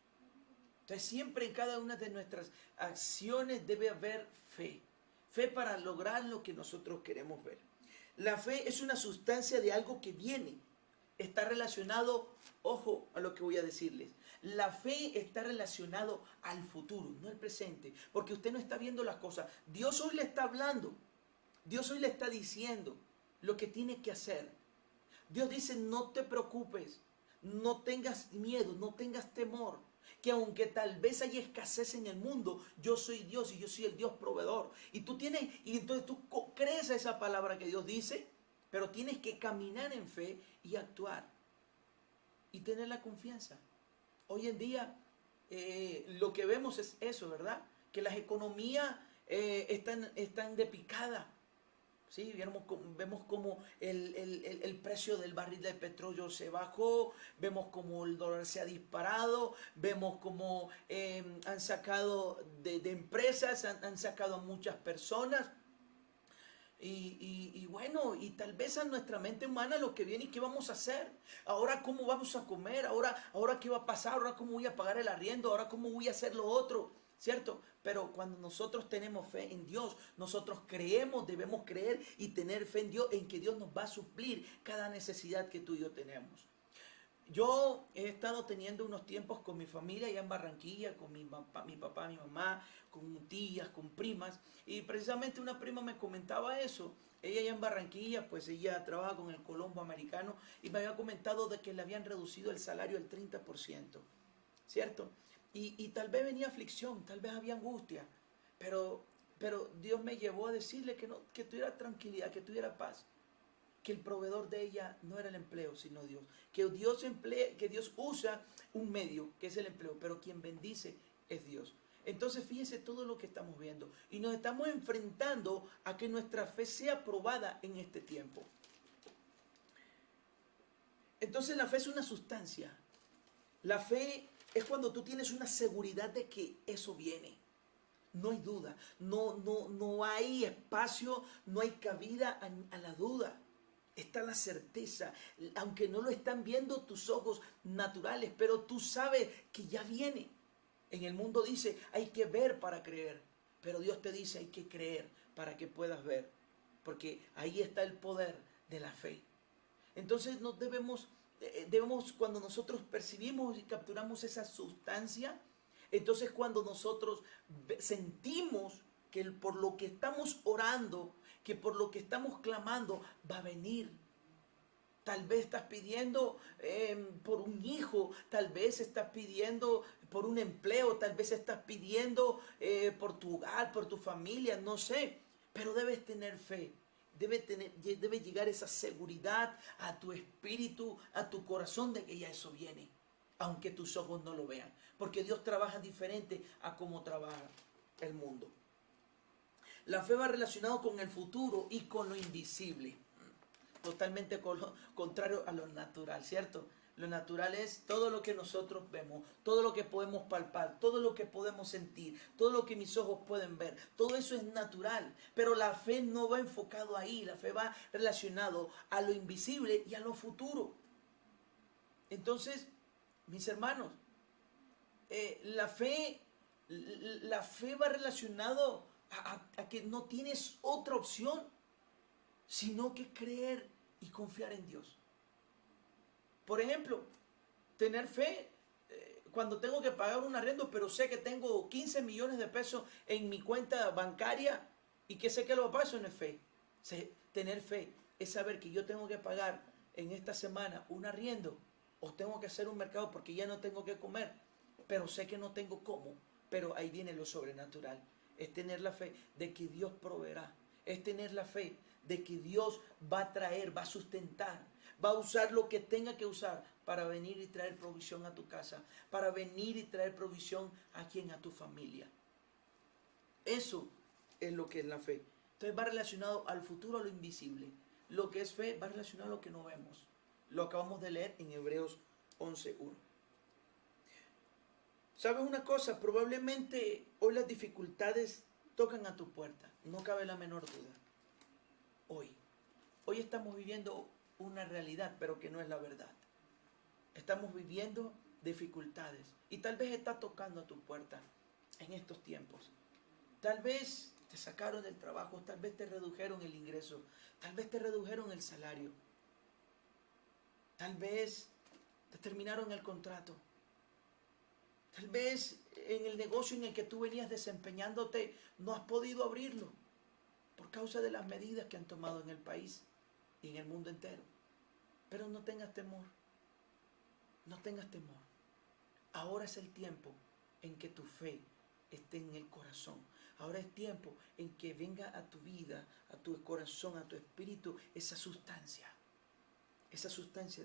Entonces, siempre en cada una de nuestras acciones debe haber fe. Fe para lograr lo que nosotros queremos ver. La fe es una sustancia de algo que viene. Está relacionado, ojo a lo que voy a decirles. La fe está relacionado al futuro, no al presente. Porque usted no está viendo las cosas. Dios hoy le está hablando. Dios hoy le está diciendo lo que tiene que hacer. Dios dice, no te preocupes, no tengas miedo, no tengas temor. Que aunque tal vez haya escasez en el mundo, yo soy Dios y yo soy el Dios proveedor. Y entonces tú crees a esa palabra que Dios dice, pero tienes que caminar en fe y actuar. Y tener la confianza. Hoy en día lo que vemos es eso, ¿verdad? Que las economías están de picada. ¿Sí? Vemos como el precio del barril de petróleo se bajó, vemos como el dólar se ha disparado, vemos como han sacado de empresas, han sacado a muchas personas. Y bueno, y tal vez a nuestra mente humana lo que viene y qué vamos a hacer. Ahora cómo vamos a comer, ahora qué va a pasar, ahora cómo voy a pagar el arriendo, ahora cómo voy a hacer lo otro, ¿cierto? Pero cuando nosotros tenemos fe en Dios, nosotros debemos creer y tener fe en Dios, en que Dios nos va a suplir cada necesidad que tú y yo tenemos. Yo he estado teniendo unos tiempos con mi familia allá en Barranquilla, con mi papá, mi mamá, con tías, con primas, y precisamente una prima me comentaba eso. Ella allá en Barranquilla, pues ella trabaja con el Colombo Americano y me había comentado de que le habían reducido el salario al 30%, ¿cierto? Y tal vez venía aflicción, tal vez había angustia, pero Dios me llevó a decirle que tuviera tranquilidad, que tuviera paz. Que el proveedor de ella no era el empleo, sino Dios. Que Dios usa un medio, que es el empleo, pero quien bendice es Dios. Entonces fíjense todo lo que estamos viendo. Y nos estamos enfrentando a que nuestra fe sea probada en este tiempo. Entonces la fe es una sustancia. La fe es cuando tú tienes una seguridad de que eso viene. No hay duda. No hay espacio, no hay cabida a la duda. Está la certeza, aunque no lo están viendo tus ojos naturales, pero tú sabes que ya viene. En el mundo dice, hay que ver para creer, pero Dios te dice, hay que creer para que puedas ver, porque ahí está el poder de la fe. Entonces debemos, cuando nosotros percibimos y capturamos esa sustancia, entonces cuando nosotros sentimos que por lo que estamos orando, que por lo que estamos clamando va a venir. Tal vez estás pidiendo por un hijo, tal vez estás pidiendo por un empleo, tal vez estás pidiendo por tu hogar, por tu familia, no sé. Pero debes tener fe, debe llegar esa seguridad a tu espíritu, a tu corazón de que ya eso viene, aunque tus ojos no lo vean. Porque Dios trabaja diferente a cómo trabaja el mundo. La fe va relacionado con el futuro y con lo invisible. Totalmente contrario a lo natural, ¿cierto? Lo natural es todo lo que nosotros vemos, todo lo que podemos palpar, todo lo que podemos sentir, todo lo que mis ojos pueden ver. Todo eso es natural, pero la fe no va enfocado ahí. La fe va relacionado a lo invisible y a lo futuro. Entonces, mis hermanos, la fe va relacionado a que no tienes otra opción sino que creer y confiar en Dios. Por ejemplo, tener fe cuando tengo que pagar un arriendo, pero sé que tengo 15 millones de pesos en mi cuenta bancaria y que sé que lo voy a pagar, eso no es fe. Tener fe es saber que yo tengo que pagar en esta semana un arriendo o tengo que hacer un mercado porque ya no tengo que comer, pero sé que no tengo cómo. Pero ahí viene lo sobrenatural. Es tener la fe de que Dios proveerá. Es tener la fe de que Dios va a traer, va a sustentar, va a usar lo que tenga que usar para venir y traer provisión a tu casa, para venir y traer provisión a tu familia. Eso es lo que es la fe. Entonces va relacionado al futuro, a lo invisible. Lo que es fe va relacionado a lo que no vemos. Lo acabamos de leer en Hebreos 11:1. ¿Sabes una cosa? Probablemente hoy las dificultades tocan a tu puerta. No cabe la menor duda. Hoy estamos viviendo una realidad, pero que no es la verdad. Estamos viviendo dificultades y tal vez está tocando a tu puerta en estos tiempos. Tal vez te sacaron del trabajo, tal vez te redujeron el ingreso, tal vez te redujeron el salario, tal vez te terminaron el contrato, tal vez en el negocio en el que tú venías desempeñándote no has podido abrirlo por causa de las medidas que han tomado en el país y en el mundo entero. Pero no tengas temor, no tengas temor. Ahora es el tiempo en que tu fe esté en el corazón. Ahora es tiempo en que venga a tu vida, a tu corazón, a tu espíritu, esa sustancia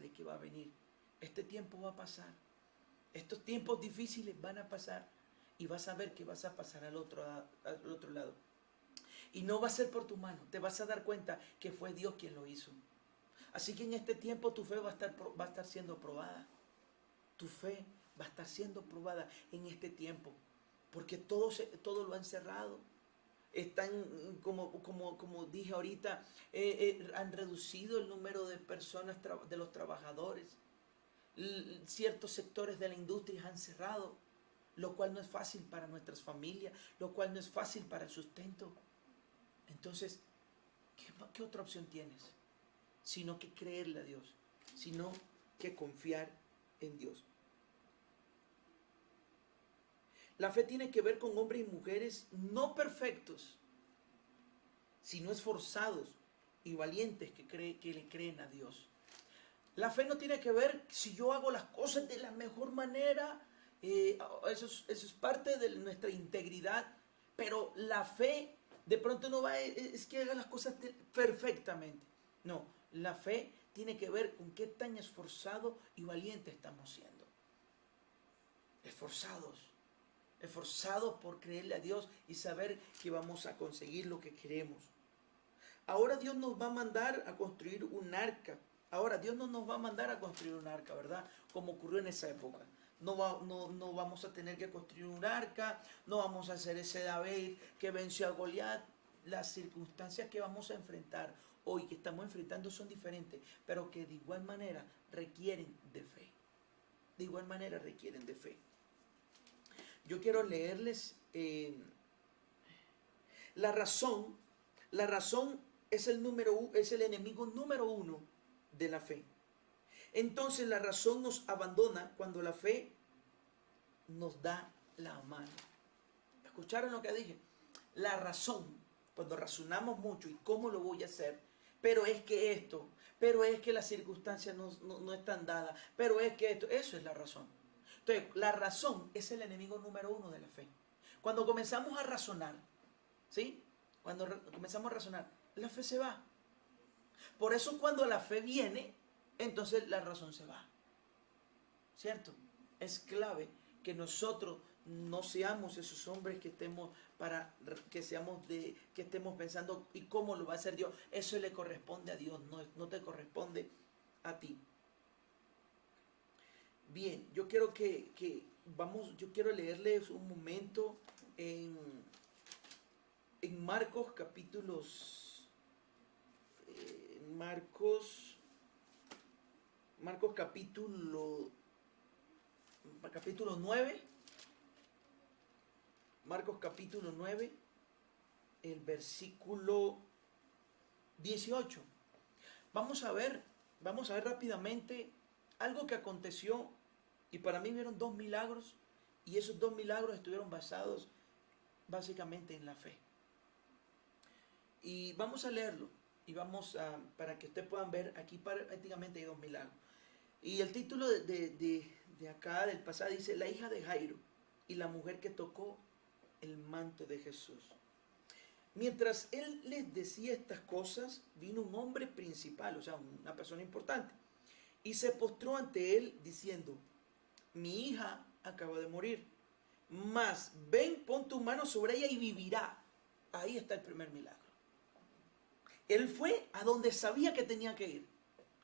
de que va a venir. Este tiempo va a pasar. Estos tiempos difíciles van a pasar y vas a ver que vas a pasar al otro lado. Y no va a ser por tu mano, te vas a dar cuenta que fue Dios quien lo hizo. Así que en este tiempo tu fe va a estar siendo probada. Tu fe va a estar siendo probada en este tiempo. Porque todo lo han cerrado. Están, como dije ahorita, han reducido el número de personas, de los trabajadores. Ciertos sectores de la industria han cerrado, lo cual no es fácil para nuestras familias, lo cual no es fácil para el sustento. Entonces, ¿qué otra opción tienes? Sino que creerle a Dios, sino que confiar en Dios. La fe tiene que ver con hombres y mujeres no perfectos, sino esforzados y valientes que le creen a Dios. La fe no tiene que ver si yo hago las cosas de la mejor manera, eso es parte de nuestra integridad, pero la fe de pronto no va es que haga las cosas perfectamente. No, la fe tiene que ver con qué tan esforzados y valientes estamos siendo. Esforzados por creerle a Dios y saber que vamos a conseguir lo que queremos. Ahora Dios nos va a mandar a construir un arca. Ahora Dios no nos va a mandar a construir un arca, ¿verdad? Como ocurrió en esa época. No vamos a tener que construir un arca, no vamos a hacer ese David que venció a Goliat. Las circunstancias que vamos a enfrentar hoy, que estamos enfrentando, son diferentes, pero que de igual manera requieren de fe. De igual manera requieren de fe. Yo quiero leerles la razón. La razón es el enemigo número uno de la fe. Entonces la razón nos abandona cuando la fe nos da la mano. ¿Escucharon lo que dije? La razón, cuando razonamos mucho y cómo lo voy a hacer, pero es que esto, pero es que las circunstancias no están dadas, pero es que esto, eso es la razón. Entonces, la razón es el enemigo número uno de la fe. Cuando comenzamos a razonar, ¿sí? Cuando comenzamos a razonar, la fe se va. Por eso cuando la fe viene, entonces la razón se va. ¿Cierto? Es clave que nosotros no seamos esos hombres que estemos que estemos pensando y cómo lo va a hacer Dios. Eso le corresponde a Dios, no te corresponde a ti. Bien, yo quiero yo quiero leerles un momento en Marcos Marcos capítulo 9. Marcos capítulo 9, el versículo 18. Vamos a ver rápidamente algo que aconteció, y para mí vieron 2 milagros, y esos 2 milagros estuvieron basados básicamente en la fe. Y vamos a leerlo, y para que ustedes puedan ver, aquí prácticamente hay 2 milagros. Y el título de acá, del pasaje, dice: la hija de Jairo y la mujer que tocó el manto de Jesús. Mientras él les decía estas cosas, vino un hombre principal, o sea, una persona importante, y se postró ante él diciendo: mi hija acaba de morir, mas ven, pon tu mano sobre ella y vivirá. Ahí está el primer milagro. Él fue a donde sabía que tenía que ir,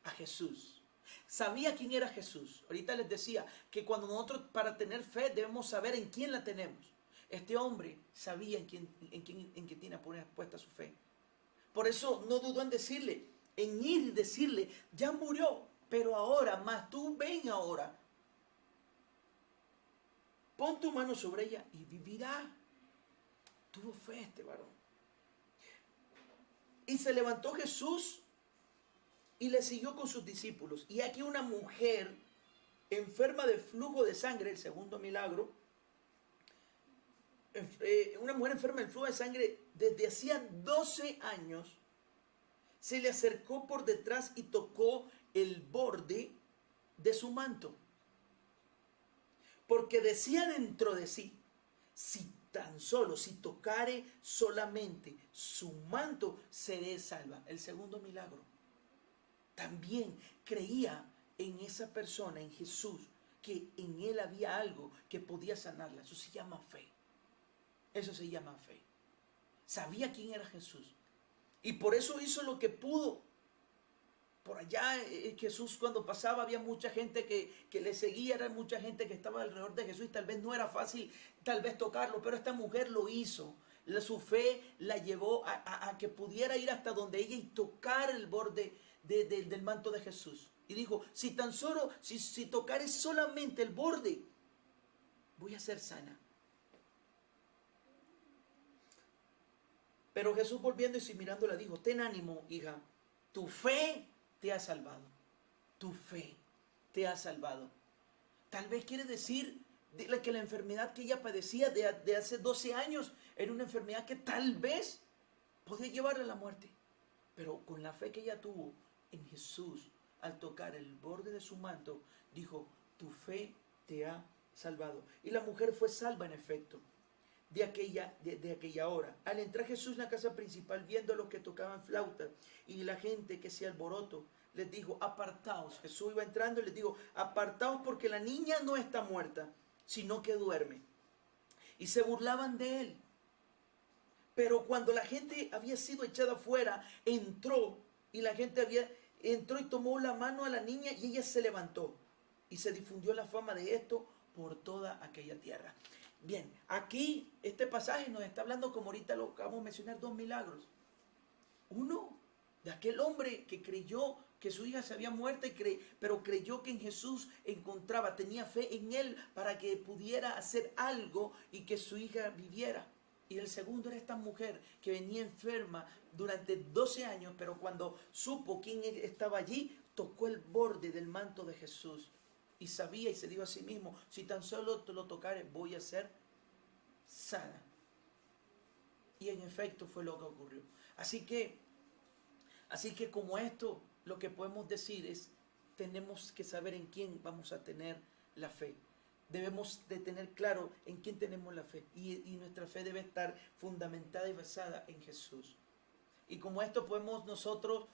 a Jesús. Sabía quién era Jesús. Ahorita les decía que cuando nosotros, para tener fe, debemos saber en quién la tenemos. Este hombre sabía en quién tiene puesta su fe. Por eso no dudó en decirle, en ir y decirle: ya murió, pero ahora más, tú ven ahora. Pon tu mano sobre ella y vivirá. Tuvo fe este varón. Y se levantó Jesús y le siguió con sus discípulos. Y aquí una mujer enferma de flujo de sangre, el segundo milagro. Una mujer enferma del flujo de sangre desde hacía 12 años, se le acercó por detrás y tocó el borde de su manto. Porque decía dentro de sí: si tocare solamente su manto, seré salva. El segundo milagro. También creía en esa persona, en Jesús, que en él había algo que podía sanarla. Eso se llama fe. Eso se llama fe. Sabía quién era Jesús. Y por eso hizo lo que pudo. Por allá Jesús, cuando pasaba, había mucha gente que le seguía, era mucha gente que estaba alrededor de Jesús, y tal vez no era fácil tal vez tocarlo, pero esta mujer lo hizo. Su fe la llevó a que pudiera ir hasta donde ella y tocar el borde del manto de Jesús. Y dijo: si tocare solamente el borde, voy a ser sana. Pero Jesús, volviendo y mirándola, dijo: ten ánimo, hija, tu fe te ha salvado. Tu fe te ha salvado. Tal vez quiere decir que la enfermedad que ella padecía de hace 12 años era una enfermedad que tal vez podía llevarle a la muerte. Pero con la fe que ella tuvo en Jesús, al tocar el borde de su manto, dijo: tu fe te ha salvado. Y la mujer fue salva en efecto de aquella hora. Al entrar Jesús en la casa principal, viendo a los que tocaban flautas y la gente que hacía alboroto, les dijo: apartaos. Jesús iba entrando y les dijo: apartaos, porque la niña no está muerta, sino que duerme. Y se burlaban de él. Pero cuando la gente había sido echada fuera, entró y tomó la mano a la niña, y ella se levantó. Y se difundió la fama de esto por toda aquella tierra. Bien, aquí este pasaje nos está hablando, como ahorita lo acabamos de mencionar, 2 milagros. Uno, de aquel hombre que creyó que su hija se había muerto, pero creyó que en Jesús tenía fe en él para que pudiera hacer algo y que su hija viviera. Y el segundo era esta mujer que venía enferma durante 12 años, pero cuando supo quién estaba allí, tocó el borde del manto de Jesús. Y sabía y se dijo a sí mismo: si tan solo lo tocare, voy a ser sana. Y en efecto fue lo que ocurrió. Así que Así que como esto, lo que podemos decir es, tenemos que saber en quién vamos a tener la fe. Debemos de tener claro en quién tenemos la fe. Y nuestra fe debe estar fundamentada y basada en Jesús. Y como esto podemos nosotros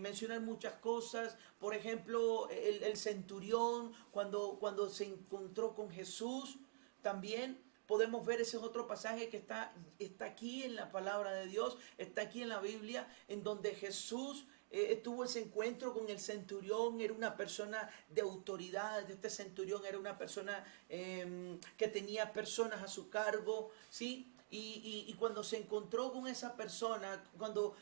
mencionar muchas cosas. Por ejemplo, el centurión, cuando se encontró con Jesús, también podemos ver ese otro pasaje que está aquí en la palabra de Dios, está aquí en la Biblia, en donde Jesús tuvo ese encuentro con el centurión. Era una persona de autoridad. Este centurión era una persona que tenía personas a su cargo, ¿sí? Y cuando se encontró con esa persona, cuando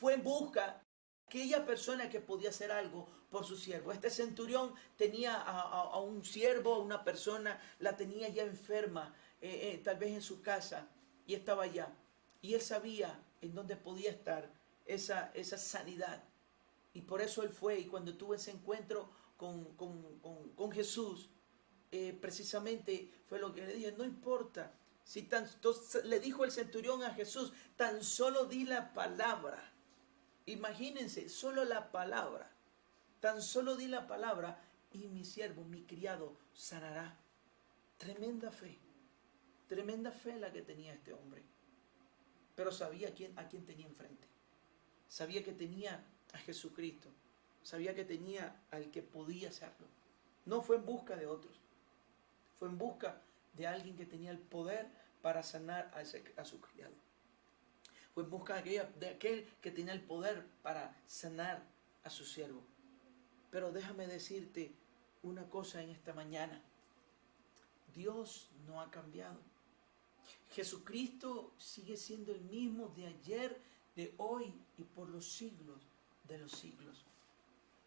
fue en busca aquella persona que podía hacer algo por su siervo. Este centurión tenía a un siervo, a una persona, la tenía ya enferma, tal vez en su casa, y estaba allá. Y él sabía en dónde podía estar esa sanidad. Y por eso él fue, y cuando tuvo ese encuentro con Jesús, precisamente fue lo que le dije, no importa. Le dijo el centurión a Jesús, tan solo di la palabra. Imagínense, solo la palabra. Tan solo di la palabra y mi siervo, mi criado, sanará. Tremenda fe la que tenía este hombre. Pero sabía a quién tenía enfrente. Sabía que tenía a Jesucristo. Sabía que tenía al que podía hacerlo. No fue en busca de otros. Fue en busca de alguien que tenía el poder para sanar a su criado. Fue en busca de aquel que tenía el poder para sanar a su siervo. Pero déjame decirte una cosa en esta mañana. Dios no ha cambiado. Jesucristo sigue siendo el mismo de ayer, de hoy y por los siglos de los siglos.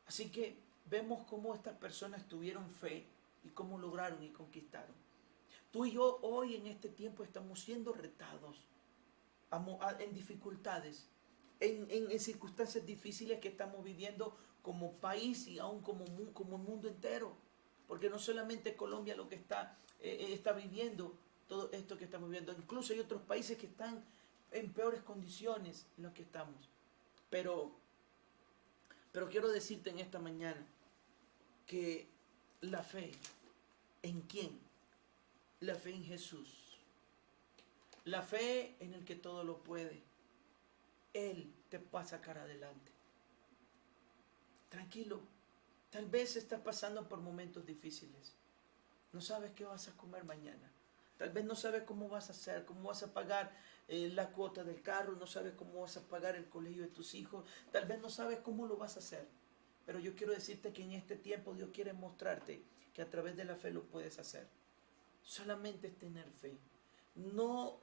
Así que vemos cómo estas personas tuvieron fe y cómo lograron y conquistaron. Tú y yo hoy en este tiempo estamos siendo retados en dificultades, en circunstancias difíciles que estamos viviendo como país y aún como el mundo entero. Porque no solamente Colombia lo que está viviendo todo esto que estamos viviendo, incluso hay otros países que están en peores condiciones en las que estamos. Pero quiero decirte en esta mañana que la fe, ¿en quién? La fe en Jesús. La fe en el que todo lo puede. Él te va a sacar adelante. Tranquilo. Tal vez estás pasando por momentos difíciles. No sabes qué vas a comer mañana. Tal vez no sabes cómo vas a hacer, cómo vas a pagar la cuota del carro. No sabes cómo vas a pagar el colegio de tus hijos. Tal vez no sabes cómo lo vas a hacer. Pero yo quiero decirte que en este tiempo Dios quiere mostrarte que a través de la fe lo puedes hacer. Solamente es tener fe. No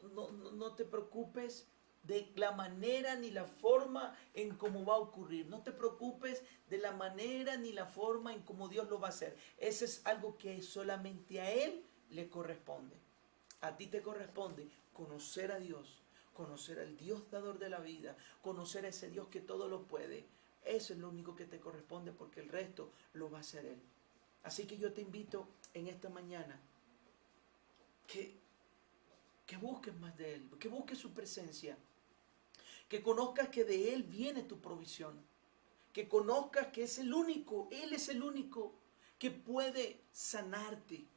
te preocupes de la manera ni la forma en cómo va a ocurrir. No te preocupes de la manera ni la forma en cómo Dios lo va a hacer. Eso es algo que solamente a Él le corresponde. A ti te corresponde conocer a Dios, conocer al Dios dador de la vida, conocer a ese Dios que todo lo puede. Eso es lo único que te corresponde, porque el resto lo va a hacer Él. Así que yo te invito en esta mañana que busques más de Él, que busques su presencia, que conozcas que de Él viene tu provisión, que conozcas que es el único, Él es el único que puede sanarte,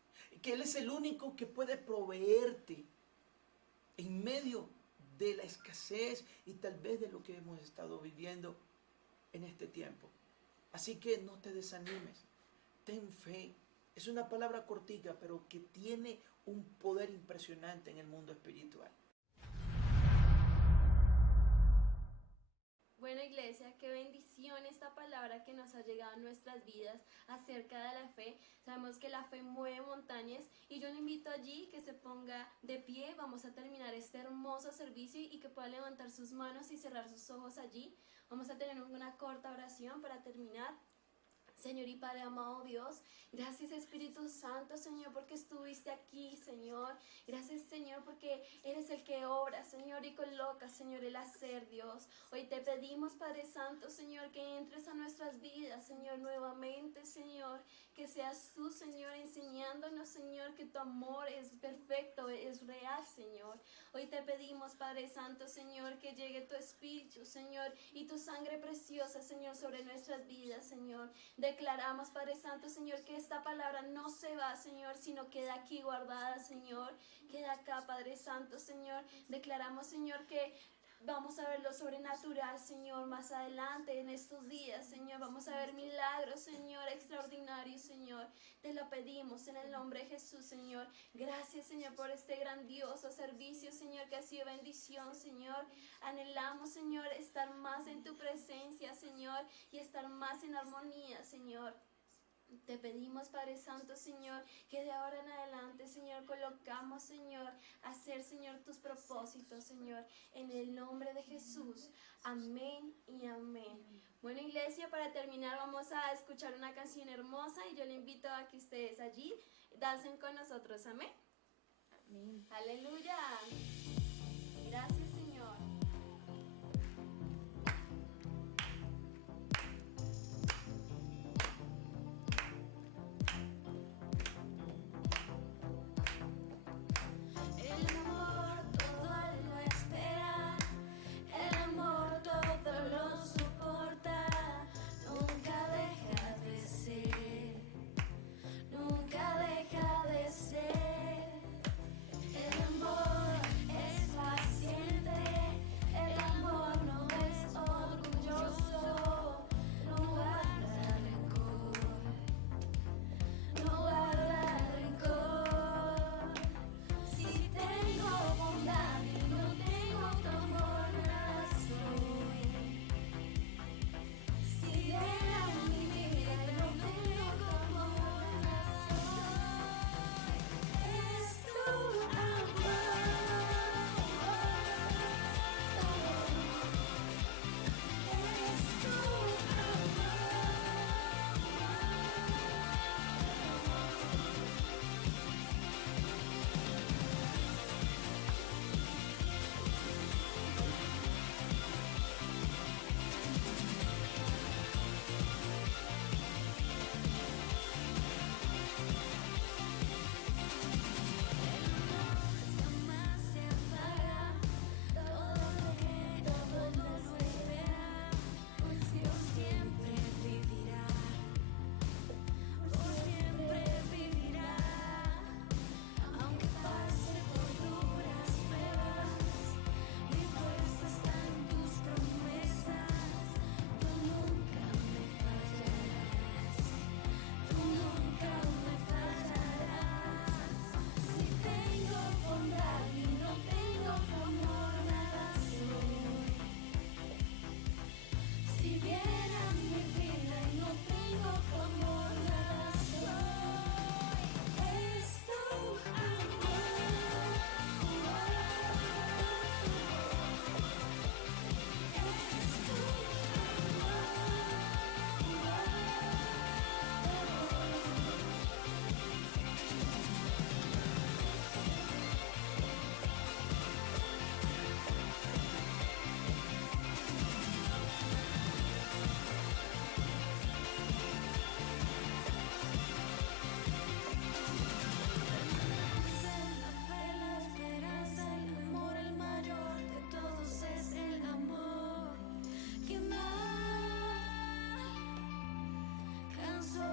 que Él es el único que puede proveerte en medio de la escasez y tal vez de lo que hemos estado viviendo en este tiempo. Así que no te desanimes, ten fe. Es una palabra cortica, pero que tiene un poder impresionante en el mundo espiritual. Bueno, iglesia, qué bendición esta palabra que nos ha llegado a nuestras vidas acerca de la fe. Sabemos que la fe mueve montañas y yo le invito allí que se ponga de pie. Vamos a terminar este hermoso servicio y que pueda levantar sus manos y cerrar sus ojos allí. Vamos a tener una corta oración para terminar. Señor y Padre amado Dios, gracias Espíritu Santo, Señor, porque estuviste aquí, Señor. Gracias, Señor, porque eres el que obra, Señor, y coloca, Señor, el hacer, Dios. Hoy te pedimos, Padre Santo, Señor, que entres a nuestras vidas, Señor, nuevamente, Señor. Que seas tú, Señor, enseñándonos, Señor, que tu amor es perfecto, es real, Señor. Hoy te pedimos, Padre Santo, Señor, que llegue tu Espíritu, Señor, y tu sangre preciosa, Señor, sobre nuestras vidas, Señor. Declaramos, Padre Santo, Señor, que esta palabra no se va, Señor, sino queda aquí guardada, Señor. Queda acá, Padre Santo, Señor. Declaramos, Señor, que vamos a ver lo sobrenatural, Señor, más adelante en estos días, Señor. Vamos a ver milagros, Señor, extraordinarios, Señor. Te lo pedimos en el nombre de Jesús, Señor. Gracias, Señor, por este grandioso servicio, Señor, que ha sido bendición, Señor. Anhelamos, Señor, estar más en tu presencia, Señor, y estar más en armonía, Señor. Te pedimos, Padre Santo, Señor, que de ahora en adelante, Señor, colocamos, Señor, hacer, Señor, tus propósitos, Señor, en el nombre de Jesús. Amén y amén. Bueno, iglesia, para terminar vamos a escuchar una canción hermosa y yo le invito a que ustedes allí dancen con nosotros. Amén. Amén. Aleluya. Gracias, Señor. El amor todo lo espera, el amor todo lo soporta, nunca deja de ser, nunca deja de ser. El amor es paciente, el amor no es orgulloso, no guarda rencor, no guarda rencor. Si tengo bondad y no tengo tu amor, nada soy. Si viera mi vida y no tengo tu amor, nada soy. Es tu amor, es tu amor. Jamás se apaga, todo lo espera, pues Dios siempre vivirá, por siempre vivirá. Aunque pase por duras pruebas, mi fuerza está en tus promesas. Tú nunca me fallarás, tú nunca me fallarás. Si tengo bondad y no tengo tu amor, nada soy. Si viera mi vida y no tengo tu amor, nada soy. Es tu amor, es tu la fe, la esperanza, el amor, el mayor de todos es el amor que más cansó.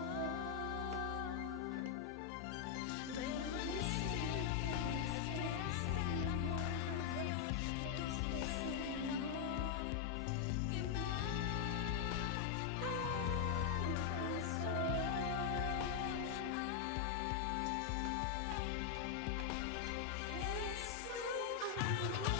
Permanece la fe, la esperanza, el amor, el mayor de todos es el amor que más cansó. Es tu amor.